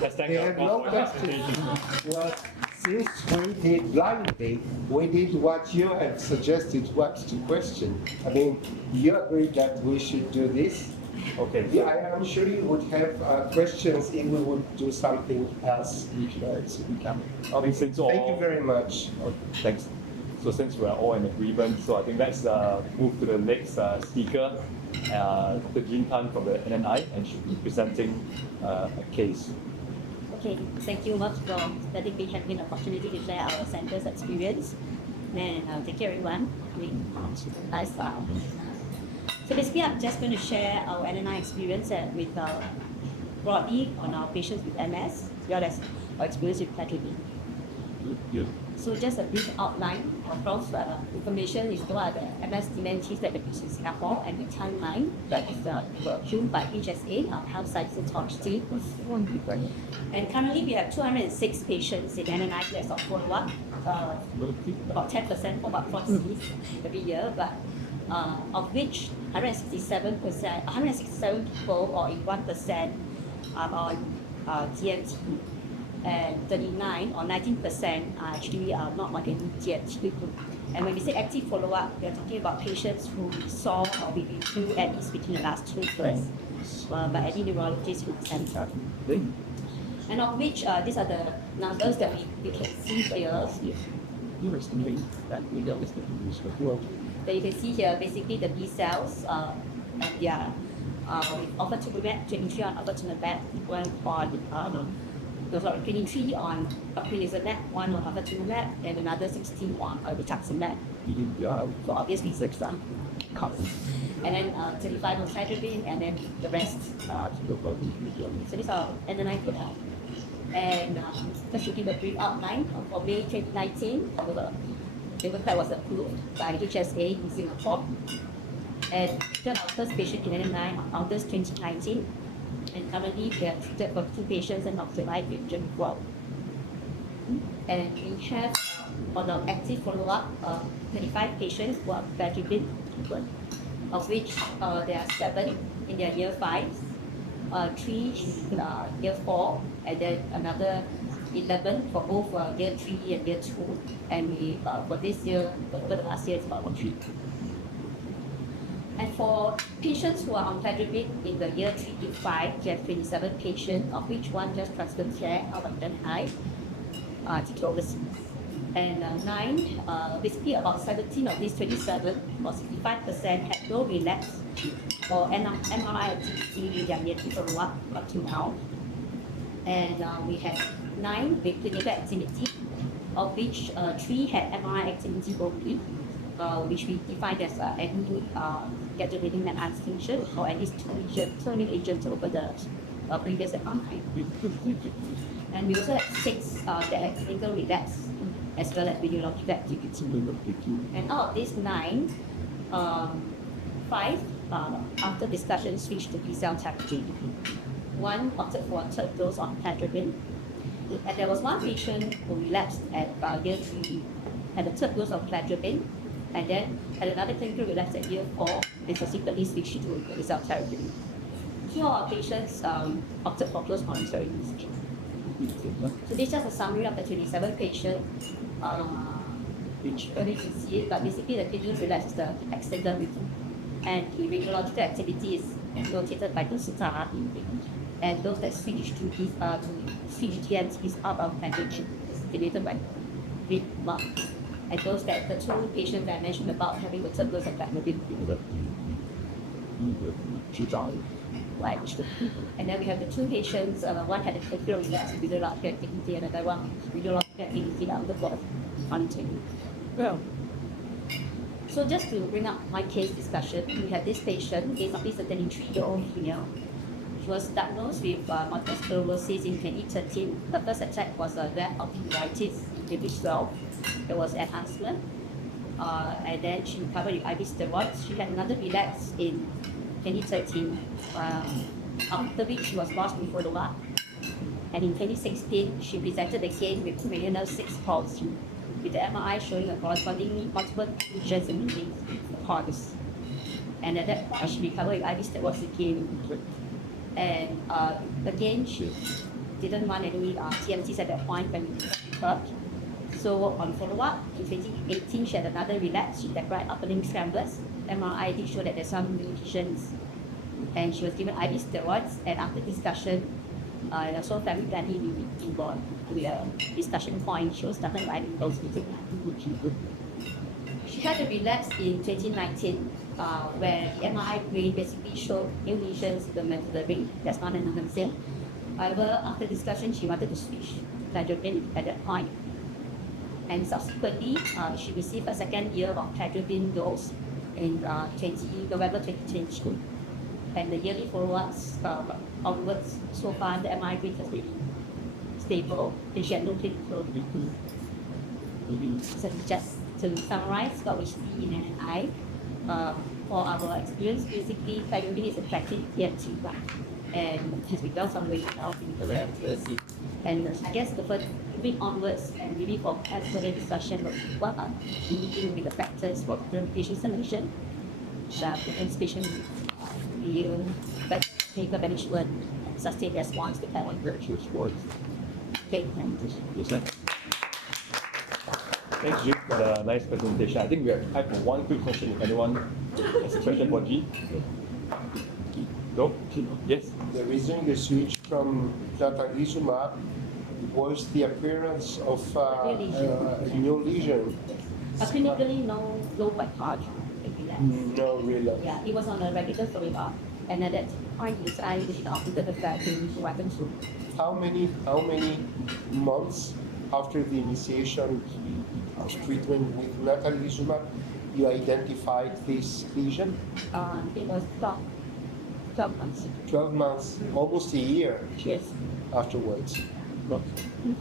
let's thank We our have prof no for his questions. presentation. Well, since we did blindly, we did what you have suggested, what to question. I mean, you agree that we should do this? Okay. Yeah, I am sure you would have questions if we would do something else. I think since all, Thank you very much. Oh, thanks. So since we're all in agreement, so I think let's move to the next speaker. Dr. Jean Tan from the NNI, and she'll be presenting a case. Okay, thank you much for letting me have an opportunity to share our center's experience. And thank you everyone. Nice. So basically, I'm just going to share our NNI experience with broadly on our patients with MS, as well as our experience with cladribine. Yeah. So just a brief outline of information is what are the MS dementias that exist in Singapore and the timeline that is approved by HSA, our Health Sciences Authority. And currently we have 206 patients in NNI that's of follow-up, about 10% for about 40 every year, but of which 167 people or in 1% are on TMT. And 39 or 19% are actually not on any TMT group. And when we say active follow-up, we are talking about patients who we saw or we reviewed at least within the last 2 years by any neurologist in the center. And of which these are the numbers that we can see here. That you can see here, basically the B cells, and they are ofatumumab, 23 on ofatumumab, 1 on 23 on ocrelizumab, 1 on ofatumumab, and another 16 on rituximab. So obviously 6 copies. And then 35 on cladribine, and then the rest. So these are NNI for that. And just to give a brief outline, for May 2019, MERCK was approved by HSA in Singapore. And our first patient in NNI on August 2019. And currently we have treated for 2 patients and not survived with June 12. And we have on our active follow-up 35 patients who are cladribine, of which there are 7 in their year 5, 3 in year 4, and then another 11 for both year 3 and year 2. And we for this year, over the last year, it's about 1. And for patients who are on cladribine in the year 3 to 5, we have 27 patients, of which 1 just transferred care out of NNI to overseas. And 9, basically about 17 of these 27, or 65%, had no relapse or MRI activity in their year 2 follow-up up to now. And we have 9 with clinical activity, of which 3 had MRI activity only, which we define as any gadolinium enhancement or at least 2 turning agents over the previous MRI. And we also have 6 that had clinical relapse as well as radiological activity. And out of these 9, 5 after discussion switched to B-cell therapy. 1 opted for a 3rd dose on cladribine. And there was 1 patient who relapsed at year 3, had a 3rd dose of cladribine, and then had another clinical relapse at year 4, they subsequently switched to B-cell therapy. 2 of our patients opted for close monitoring. So this is just a summary of the 27 patients. Which you can see it, but basically the clinical relapse is the extended review. And the radiological activity is notated by the star, and those that switch to CGTMs is out of cladribine is deleted by red mark. And those that the 2 patients that I mentioned about having the 3rd dose of cladribine. And then we have the 2 patients, 1 had a clinical relapse with radiological activity, and another 1 radiological activity out of the monitoring. Well, so just to bring up my case discussion, we had this patient, basically a 33-year-old female. She was diagnosed with multiple sclerosis in 2013. The first attack was a rare arthritis in which there was enhancement. And then she recovered with IV steroids. She had another relapse in 2013, after which she was lost in follow-up. And in 2016, she presented again with cranial 6 palsy, with the MRI showing a correspondingly multiple lesions in the corners. And at that point, she recovered with IV steroids again. And again, she didn't want any TMTs at that point when we her. So on follow-up, in 2018, she had another relapse. She had right upper limb tremors. MRI did show that there's some new lesions. And she was given IV steroids, and after discussion, and also family planning involved with a discussion point, she was started writing those. She had a relapse in 2019, where the MRI brain basically showed new lesions in the medullary. That's not an aneurysm. However, after discussion, she wanted to switch cladribine at that point. And subsequently, she received a second year of cladribine dose in November 2020. And the yearly follow-ups onwards, so far the MRI brain has been stable. And she had no clinical. So just to summarize what we see in an eye, for our experience, basically, cladribine is attractive TMT, and has been well some way now in the reality. And I guess the first moving onwards and really for as further discussion of what are leading with the factors for patient selection, that the patient will clinical management, sustained response to that virtual sports. Thank you. Thanks, G, for the nice presentation. I think we have time for one quick question. If anyone has a question for G. No? Yes? The reason you switched from natalizumab was the appearance of a new lesion. Clinically, no low by heart. No, really. Yeah, it was on a regular follow-up, and at that point, he decided after the fact to weapon soon. How many months after the initiation of treatment with natalizumab you identified this lesion? It was 12 months. 12 months, almost a year Yes. afterwards.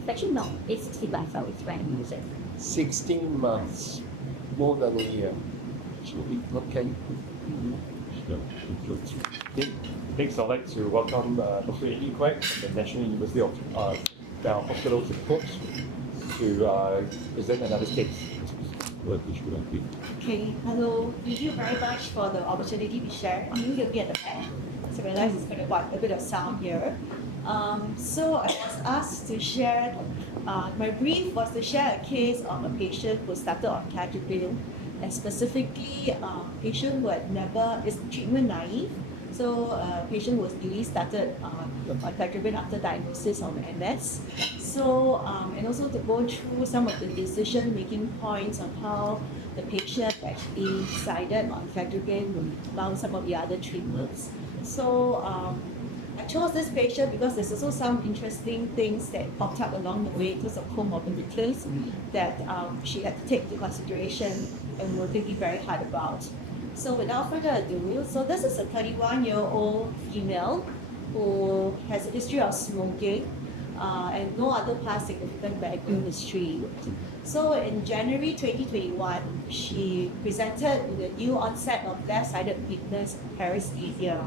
Actually, no, it's 65 hours, right? 16 months, more than a year. Okay. Next, I'd like to welcome Dr. Amy Quek from the National University of Hospital Support to present another case. Okay, hello. Thank you very much for the opportunity to share. Can you hear me at the back? So I realize it's going to be a bit of sound here. So I was asked to share, my brief was to share a case of a patient who started on cladribine, and specifically a patient who had never, is treatment naive. So a patient was newly started on cladribine after diagnosis of MS. So, and also to go through some of the decision-making points on how the patient actually decided on cladribine among some of the other treatments. So I chose this patient because there's also some interesting things that popped up along the way because of comorbidities that she had to take into consideration and we're thinking very hard about. So without further ado, so this is a 31-year-old female who has a history of smoking and no other past significant medical history. So in January 2021, she presented with a new onset of left-sided weakness paresthesia.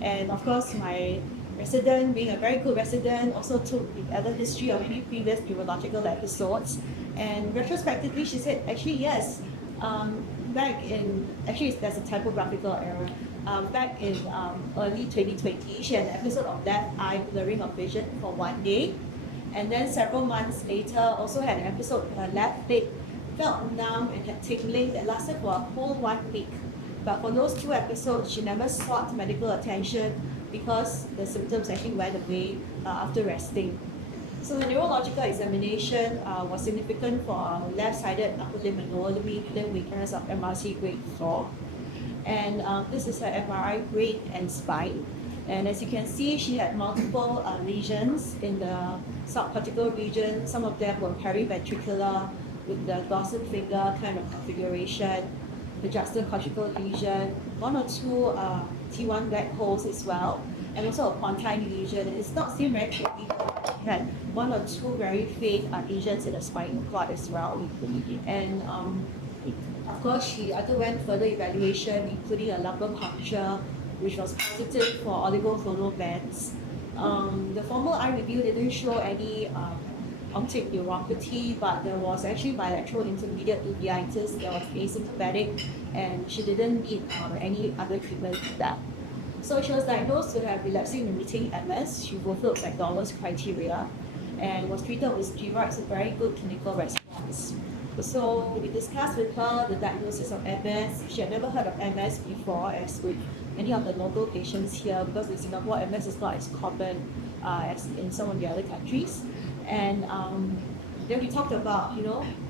And of course, my resident, being a very good resident, also took the other history of any previous neurological episodes. And retrospectively, she said, actually, yes, back in, actually there's a typographical error. Back in early 2020, she had an episode of left eye blurring of vision for 1 day. And then several months later, also had an episode where her left leg felt numb and had tingling that lasted for a whole 1 week. But for those 2 episodes, she never sought medical attention because the symptoms actually went away after resting. So the neurological examination was significant for left-sided upper limb and lower limb weakness of MRC grade 4. And this is her MRI brain and spine. And as you can see, she had multiple lesions in the subcortical region. Some of them were periventricular with the dorsal finger kind of configuration, the juxtacortical lesion, 1 or 2 T1 black holes as well, and also a pontine lesion. It's not seen very clearly. She had 1 or 2 very faint lesions in the spinal cord as well. And of course, she underwent further evaluation, including a lumbar puncture, which was positive for oligoclonal bands. The formal eye review didn't show any optic neuropathy, but there was actually bilateral intermediate uveitis that was asymptomatic, and she didn't need any other treatment for that. So she was diagnosed with have relapsing remitting MS. She fulfilled McDonald's criteria and was treated with steroids, a very good clinical response. So we discussed with her the diagnosis of MS. She had never heard of MS before, as with many of the local patients here, because in Singapore, MS is not as common as in some of the other countries. And then we talked about,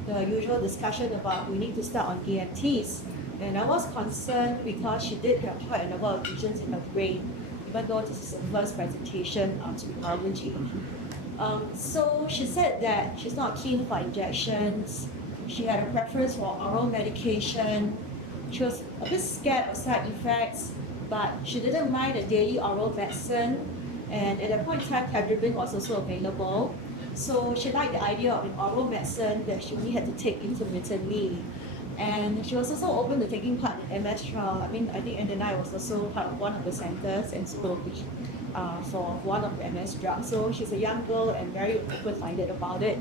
the usual discussion about we need to start on EMTs. And I was concerned because she did have quite a number of lesions in her brain, even though this is the first presentation to neurology. So she said that she's not keen for injections. She had a preference for oral medication. She was a bit scared of side effects, but she didn't mind the daily oral medicine. And at that point in time, cladribine was also available. So she liked the idea of an oral medicine that she only had to take intermittently. And she was also open to taking part in MS trial. I mean, I think Andana was also part of one of the centers and so for one of the MS drugs. So she's a young girl and very open-minded about it.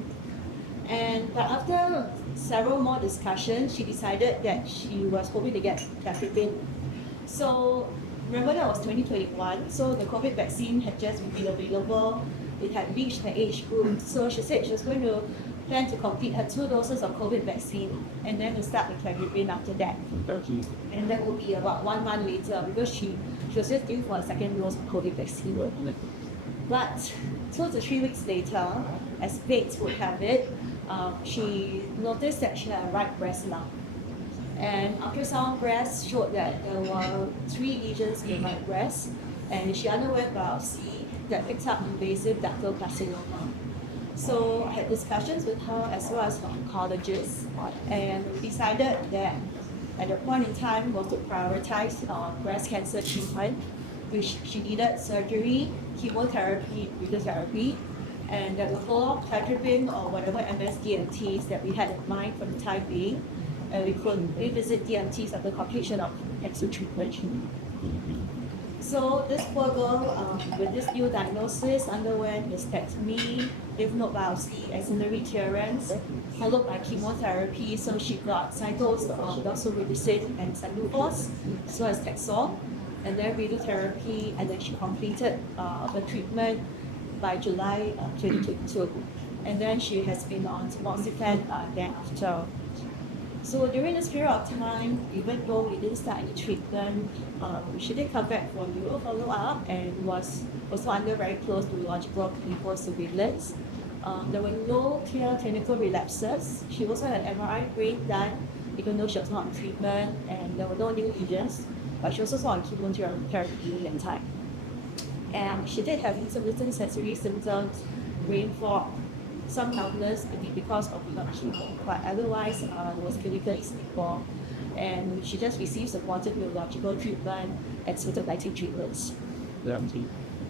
And but after several more discussions, she decided that she was hoping to get cladribine. So remember that was 2021, so the COVID vaccine had just been available. It had reached the age group. So she said she was going to plan to complete her 2 doses of COVID vaccine and then to start the cladribine after that. And that would be about 1 month later because she was just due for a second dose of COVID vaccine. But 2 to 3 weeks later, as fate would have it, she noticed that she had a right breast lump. And ultrasound breast showed that there were 3 lesions in my breast, and she underwent biopsy that picked up invasive ductal carcinoma. So I had discussions with her as well as her oncologist, and we decided that at the point in time was to prioritize breast cancer treatment, which she needed surgery, chemotherapy, radiotherapy, and that would follow cladribine or whatever MS-DMTs that we had in mind for the time being. And we could revisit DMTs after completion of cancer treatment. So this poor girl with this new diagnosis underwent mastectomy, lymph node biopsy, axillary clearance, followed by chemotherapy. So she got cycles of doxorubicin and sanlucos, so as Taxol, and then radiotherapy, and then she completed the treatment by July 2022. And then she has been on tamoxifen thereafter. So during this period of time, even though we didn't start any treatment, she did come back for neuro follow-up and was also under very close neurological clinical surveillance. There were no clear clinical relapses. She also had an MRI brain done, even though she was not on treatment, and there were no new lesions, but she also saw on chemotherapy in time. And she did have intermittent sensory symptoms, brain fog, some helpless because of not chemo, but otherwise was clinically stable. And she just received supportive neurological treatment and cytolytic treatments.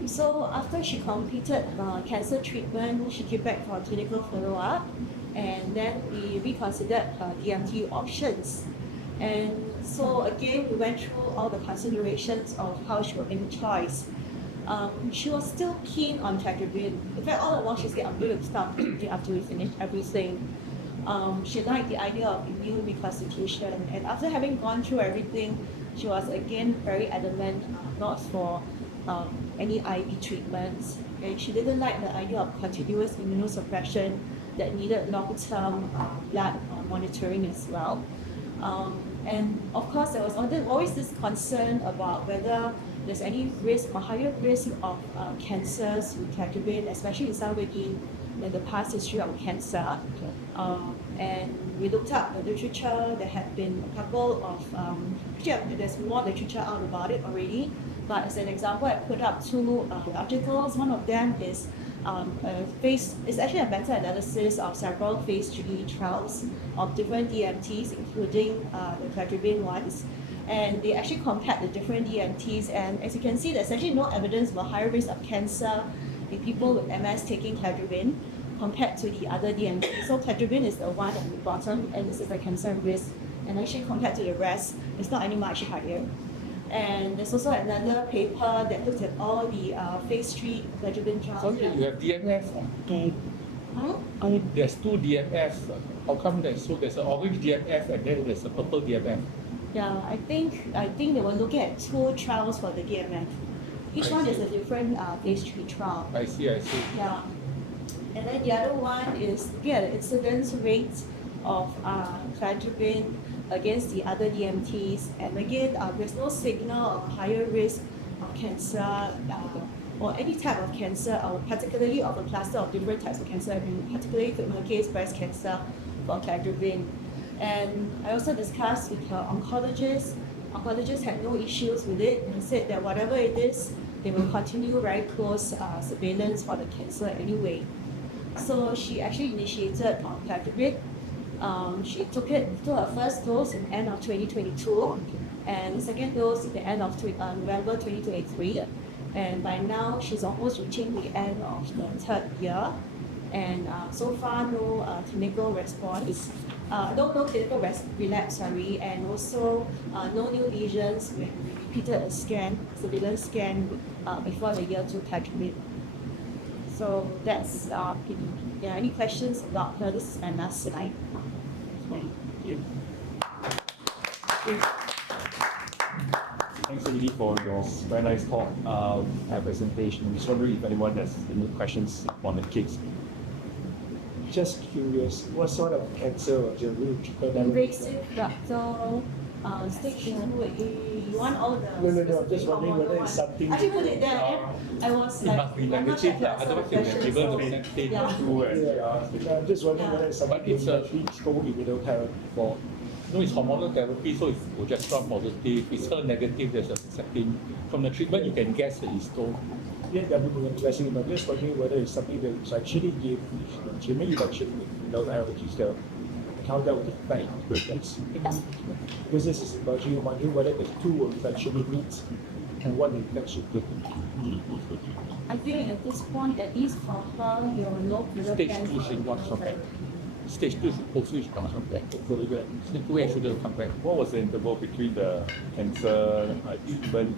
So after she completed cancer treatment, she came back for clinical follow-up, and then we reconsidered DMT options. And so again, we went through all the considerations of how she would make a choice. She was still keen on cladribine. In fact, all along she said, I'm going to start after we finish everything. She liked the idea of immune reconstitution, and after having gone through everything, she was again very adamant not for any IV treatments. And she didn't like the idea of continuous immunosuppression that needed long-term blood monitoring as well. And of course, there was always this concern about whether there's any risk or higher risk of cancers with cladribine, especially in somebody in the past history of cancer. And we looked up the literature. There had been a couple of, there's more literature out about it already. But as an example, I put up 2 articles. One of them is it's actually a meta-analysis of several phase 3 trials of different DMTs, including the cladribine ones. And they actually compared the different DMTs, and as you can see, there's actually no evidence of a higher risk of cancer in people with MS taking cladribine compared to the other DMTs. So cladribine is the one at the bottom, and this is the cancer risk. And actually compared to the rest, it's not any much higher. And there's also another paper that looked at all the phase 3 cladribine trials. So you have DMF on 2. I mean, there's 2 DMF. How come there's an orange DMF and then there's a purple DMF? Yeah, I think they were looking at 2 trials for the DMF. Each one is a different phase 3 trial. I see. Yeah. And then the other one is looking at the incidence rates of cladribine against the other DMTs. And again, there's no signal of higher risk of cancer or any type of cancer, or particularly of a cluster of different types of cancer, particularly in my case, breast cancer for cladribine. And I also discussed with her oncologist. Oncologist had no issues with it and said that whatever it is, they will continue very close surveillance for the cancer anyway. So she actually initiated on February. She took her first dose in the end of 2022 and the second dose in the end of November 2023. And by now, she's almost reaching the end of the third year. And so far, no clinical response. No clinical relapse, sorry, and also no new lesions when we repeated a scan, surveillance scan before the year 2 target. So that's any questions about her? This is my last slide. Thanks, Lily, for your very nice talk and presentation. I'm just wondering if anyone has any questions on the case. Just curious, what sort of cancer was your root? Invasive ductal stage 2A. You want all the No, I'm just wondering whether it's something. I didn't put it there. I was It like, must be I'm not negative, sure lah. if that's Otherwise, a they will question, be able to stage yeah. 2 and Yeah, I'm just wondering whether it's something But it's you a- actually show immunotherapy for. No, it's hormonal therapy, so it's progesterone positive. It's HER negative, there's a setting. From the treatment, you can guess that it's stone. Yeah, that would be interesting, but I'm just wondering whether it's something that is actually give Jimmy you mentioned immunotherapies the how that would affect that's because this is about you wondering whether the two will eventually meet and what the effect should be. I think at this point, at least for her, your low Stage 2 should not come back. Stage 2 hopefully should not come back. Hopefully, stage 2 shouldn't come back. What was the interval between the cancer treatment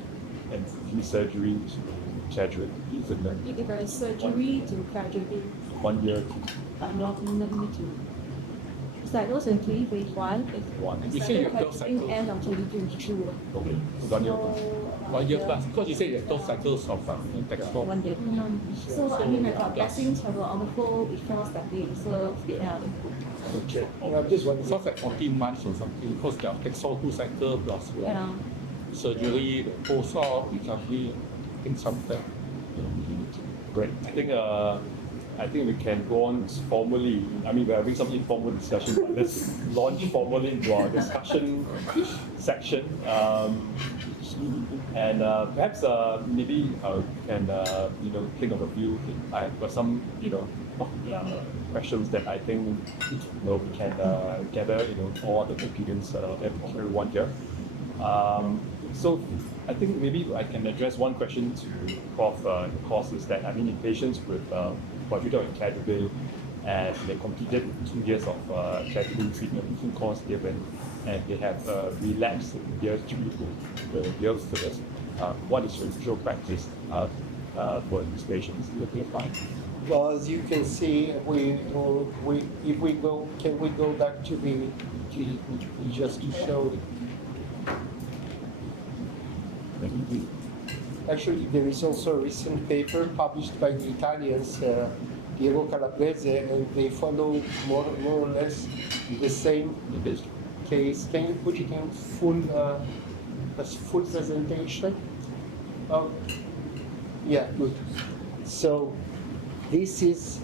and the surgery to graduate? Is it like If there is surgery to gradually, 1 year? not need to. It's like those in 2021, You say you have 12 in cycles. end of 2022. Okay, 1 year. So, 1 year plus, because you say you have 12 cycles of Dextrol. 1 year. So I mean, I got blessings from the uncle before starting. So yeah. Okay. I'm just wondering. Sounds like 14 months or something, because there are Dextrol 2 cycle plus Yeah. surgery, the post-op, recovery, things like that. Great. I think we can go on formally. I mean, we're having some informal discussion, but let's launch formally into our discussion section. And perhaps maybe can think of a few. I've got some questions that I think we can gather all the opinions of everyone here. So I think maybe I can address one question to Prof. Course is that in patients with quadrilateral and cladribine, and they completed 2 years of cladribine treatment, full course given, and they have relapsed in year 3 to the year first. What is your usual practice for these patients? Okay, fine. Well, as you can see, if we go, can we go back to the just to show? Actually, there is also a recent paper published by the Italians, Diego Calabrese, and they follow more or less the same case. Can you put it in full presentation? Oh, yeah, good. So this is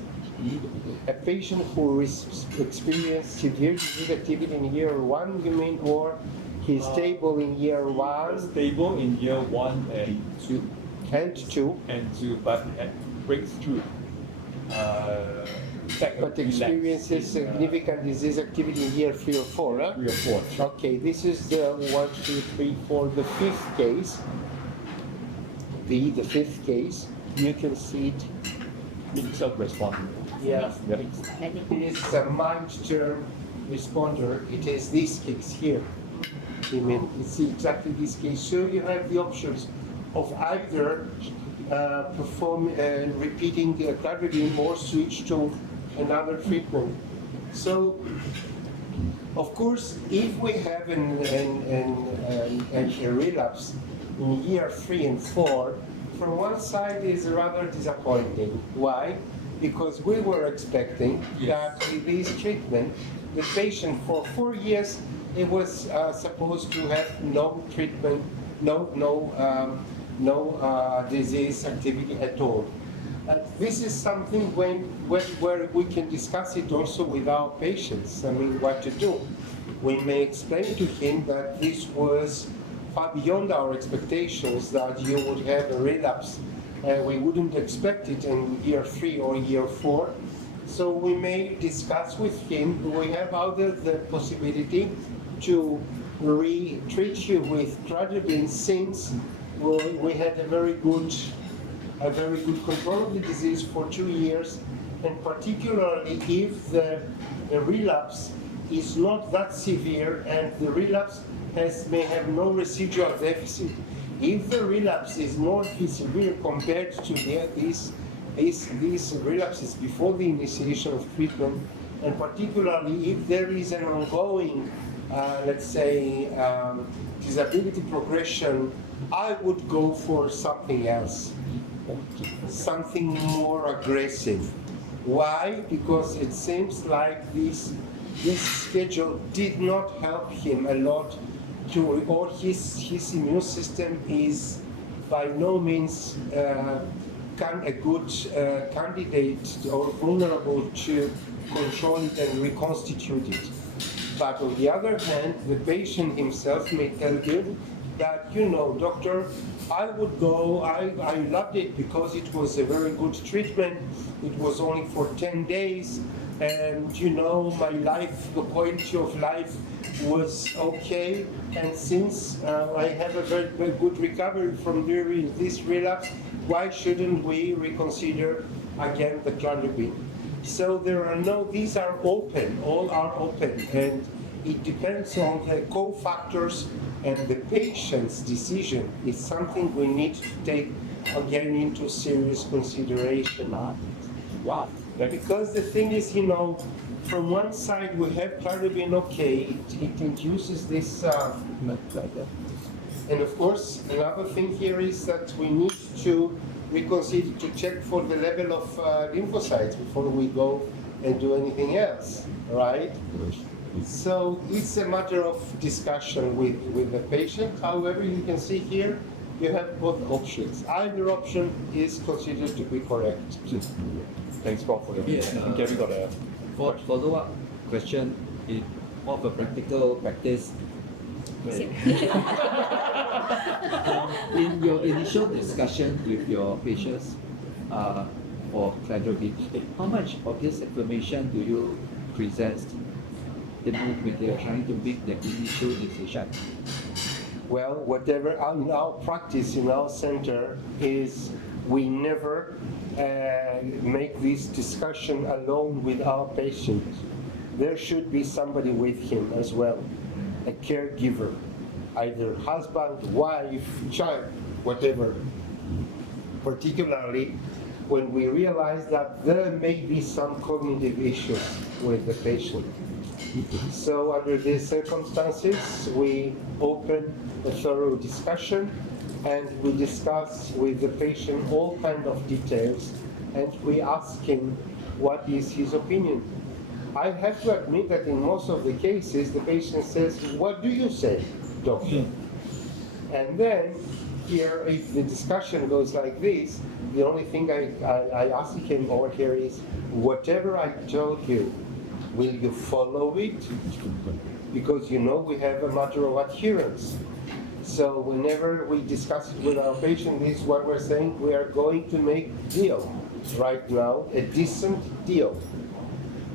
a patient who experienced severe disease activity in year 1, you mean, or he's stable in year 1 Stable in year 1 and 2. and 2, But it breaks through. but experiences significant disease activity in year 3 or 4. Huh? 3 or 4. Okay, this is the 1, 2, 3, 4, the fifth case. The fifth case. You can see it. Self-responding. Yeah. Yeah. It is a mild-term responder. It is this case here. I mean, it's exactly this case. So you have the options of either repeating the cladribine or switch to another treatment. So, of course, if we have a relapse in year 3 and 4, from one side is rather disappointing. Why? Because we were expecting that with this treatment, the patient for 4 years, it was supposed to have no treatment, no disease activity at all. This is something where we can discuss it also with our patients. I mean, what to do. we may explain to him that this was far beyond our expectations, that you would have a relapse. We wouldn't expect it in year 3 or year 4. So we may discuss with him, we have either the possibility to re-treat you with cladribine, since we had a very good control of the disease for 2 years, and particularly if the relapse is not that severe and the relapse may have no residual deficit. If the relapse is more severe compared to these relapses before the initiation of treatment, and particularly if there is an ongoing, let's say, disability progression, I would go for something else, something more aggressive. Why? Because it seems like this schedule did not help him a lot or his immune system is by no means a good candidate or vulnerable to control it and reconstitute it. But on the other hand, the patient himself may tell you that, doctor, I would go, I loved it because it was a very good treatment. It was only for 10 days. And my life, the quality of life was okay. And since I have a very, very good recovery from during this relapse, why shouldn't we reconsider again the cladribine? So these are open, all are open, and it depends on the cofactors, and the patient's decision is something we need to take again into serious consideration. Wow. Because the thing is, from one side we have cladribine, okay, it induces this, and of course another thing here is that we need to reconsider, to check for the level of lymphocytes before we go and do anything else, right? So it's a matter of discussion with the patient. However, you can see here, you have both options. Either option is considered to be correct. Thanks, Bob, for the okay, we got a follow-up question in more of a practical practice. In your initial discussion with your patients for cladribine, how much of this information do you present when they are trying to make the initial decision? Well, whatever in our practice in our center is, we never make this discussion alone with our patient. There should be somebody with him as well, a caregiver, either husband, wife, child, whatever. Particularly when we realize that there may be some cognitive issues with the patient. So under these circumstances, we open a thorough discussion and we discuss with the patient all kinds of details, and we ask him what is his opinion. I have to admit that in most of the cases, the patient says, "What do you say, doctor?" And then here, if the discussion goes like this, the only thing I ask him over here is, whatever I told you, will you follow it? Because we have a matter of adherence. So whenever we discuss it with our patient, this is what we're saying, we are going to make a deal right now, a decent deal.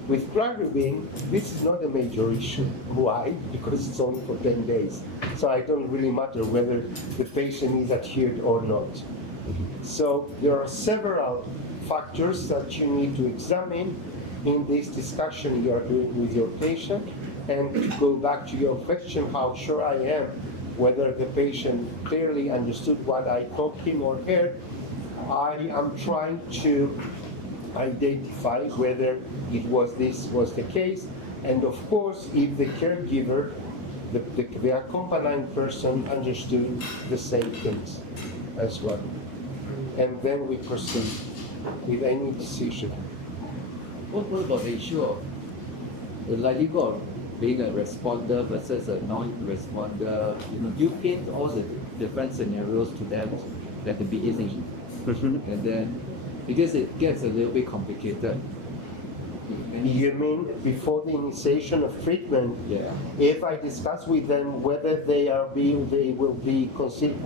With cladribine, this is not a major issue. Why? Because it's only for 10 days. So it don't really matter whether the patient is adhered or not. So there are several factors that you need to examine in this discussion you are doing with your patient. And to go back to your question, how sure I am whether the patient clearly understood what I told him or her, I am trying to identify whether this was the case, and of course if the caregiver, the accompanying person, understood the same things as well. And then we proceed with any decision. What about the issue of the likelihood of being a responder versus a non-responder? You paint all the different scenarios to them at the beginning, and then because it gets a little bit complicated, You mean before the initiation of treatment? Yeah. If I discuss with them whether they will be considered,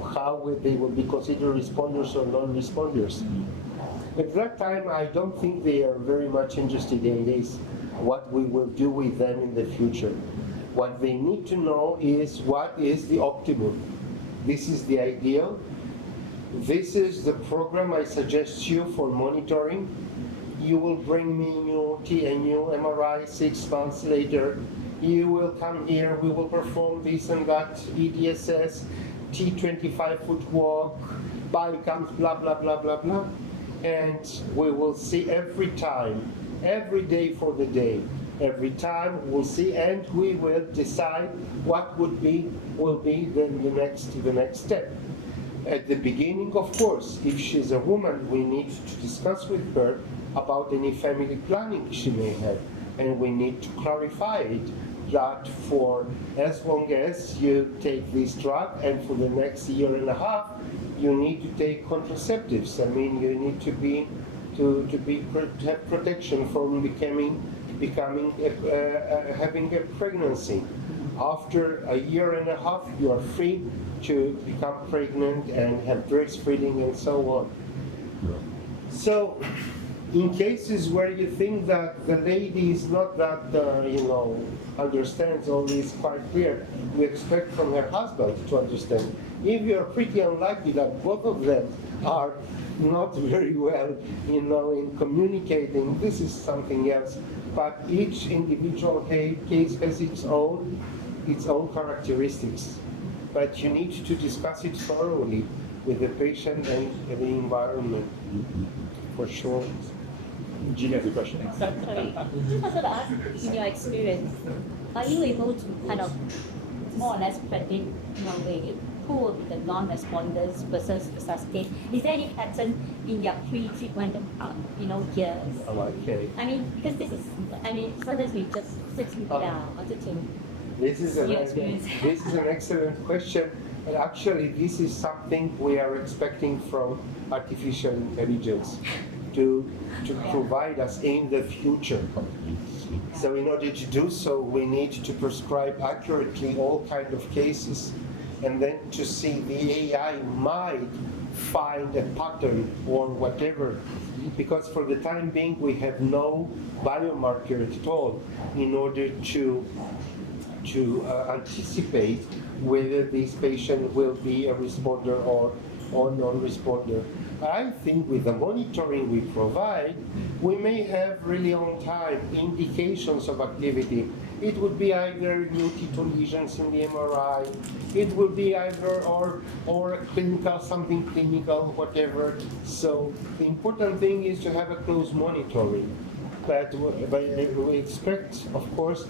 they will be considered responders or non-responders. At that time, I don't think they are very much interested in this, what we will do with them in the future. What they need to know is what is the optimum. This is the ideal. This is the program I suggest you for monitoring. You will bring me a new MRI 6 months later. You will come here, we will perform this and that, EDSS, T25-foot walk, body comes, blah, blah, blah, blah, blah. And we will see every time, every day for the day. Every time we'll see, and we will decide what will be then the next step. At the beginning, of course, if she's a woman, we need to discuss with her about any family planning she may have, and we need to clarify it that for as long as you take this drug, and for the next year and a half, you need to take contraceptives. I mean, you need to have protection from having a pregnancy. After a year and a half, you are free to become pregnant and have breastfeeding and so on. So, in cases where you think that the lady is not that, understands all this quite clear, you expect from her husband to understand. If you're pretty unlikely that both of them are not very well, in communicating, this is something else. But each individual case has its own characteristics. But you need to discuss it thoroughly with the patient and the environment, for sure. Jean has a question. Sorry, just wanted to ask, in your experience, are you able to kind of more or less predict, who will be the non-responders versus the sustained? Is there any pattern in your pre-treatment, years? Okay. I mean, because sometimes we just wanted to. This is an excellent question. And actually, this is something we are expecting from artificial intelligence to provide us in the future. So in order to do so, we need to prescribe accurately all kinds of cases, and then to see the AI might find a pattern or whatever. Because for the time being, we have no biomarker at all in order to anticipate whether this patient will be a responder or non-responder. I think with the monitoring we provide, we may have really on time indications of activity. It would be either new T2 lesions in the MRI, it would be either or something clinical, whatever. So the important thing is to have a close monitoring. But we expect, of course,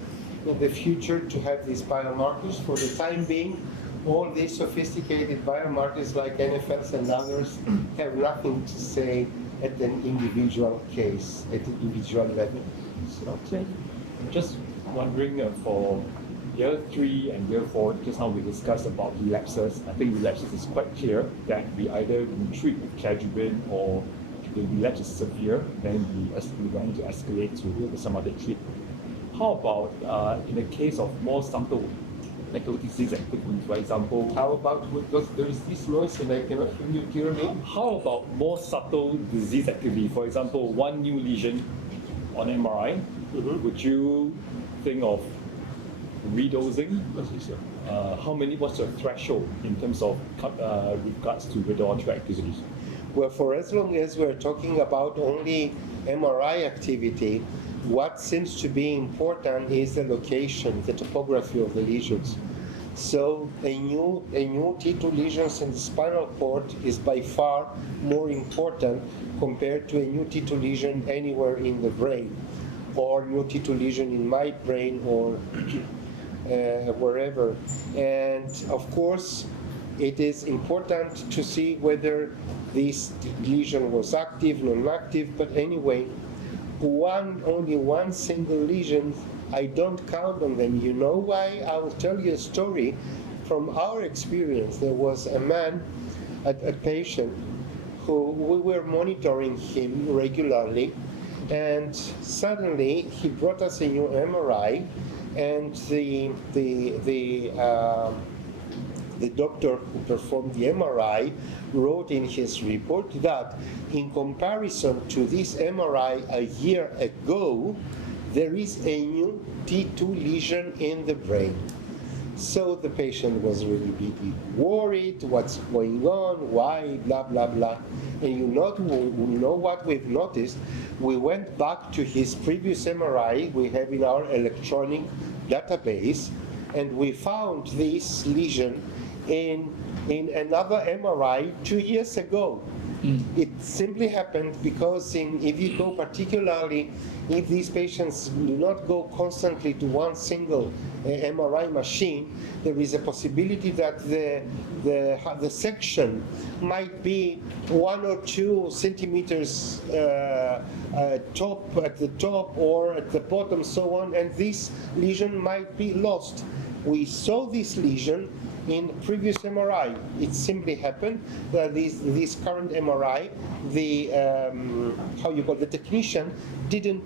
in the future to have these biomarkers. For the time being, all these sophisticated biomarkers like NFLs and others have nothing to say at an individual case, at an individual level. Okay. Just wondering for year 3 and year 4, just now we discussed about relapses. I think relapses is quite clear that we either treat with cladribine, or if the relapse is severe, then we're going to escalate to some other treatment. How about in the case of more subtle disease activity, for example? How about, because there is this noise and I cannot hear me? How about more subtle disease activity? For example, one new lesion on MRI, would you think of redosing? What's your threshold in terms of regards to radiological activities? Well, for as long as we're talking about only MRI activity, what seems to be important is the location, the topography of the lesions. So a new T2 lesions in the spinal cord is by far more important compared to a new T2 lesion anywhere in the brain, or new T2 lesion in my brain, or wherever. And of course, it is important to see whether this lesion was active, non-active, but anyway, only one single lesion, I don't count on them. You know why? I will tell you a story from our experience. There was a man, a patient, who we were monitoring him regularly, And suddenly he brought us a new MRI, and the doctor who performed the MRI wrote in his report that in comparison to this MRI a year ago, there is a new T2 lesion in the brain. So the patient was really worried, what's going on, why, blah, blah, blah. And you know what we've noticed? We went back to his previous MRI we have in our electronic database, and we found this lesion in another MRI 2 years ago. It simply happened because if you go particularly, if these patients do not go constantly to one single MRI machine, there is a possibility that the section might be 1 or 2 centimeters top at the top or at the bottom, so on, and this lesion might be lost. We saw this lesion in previous MRI. It simply happened that this current MRI, the technician didn't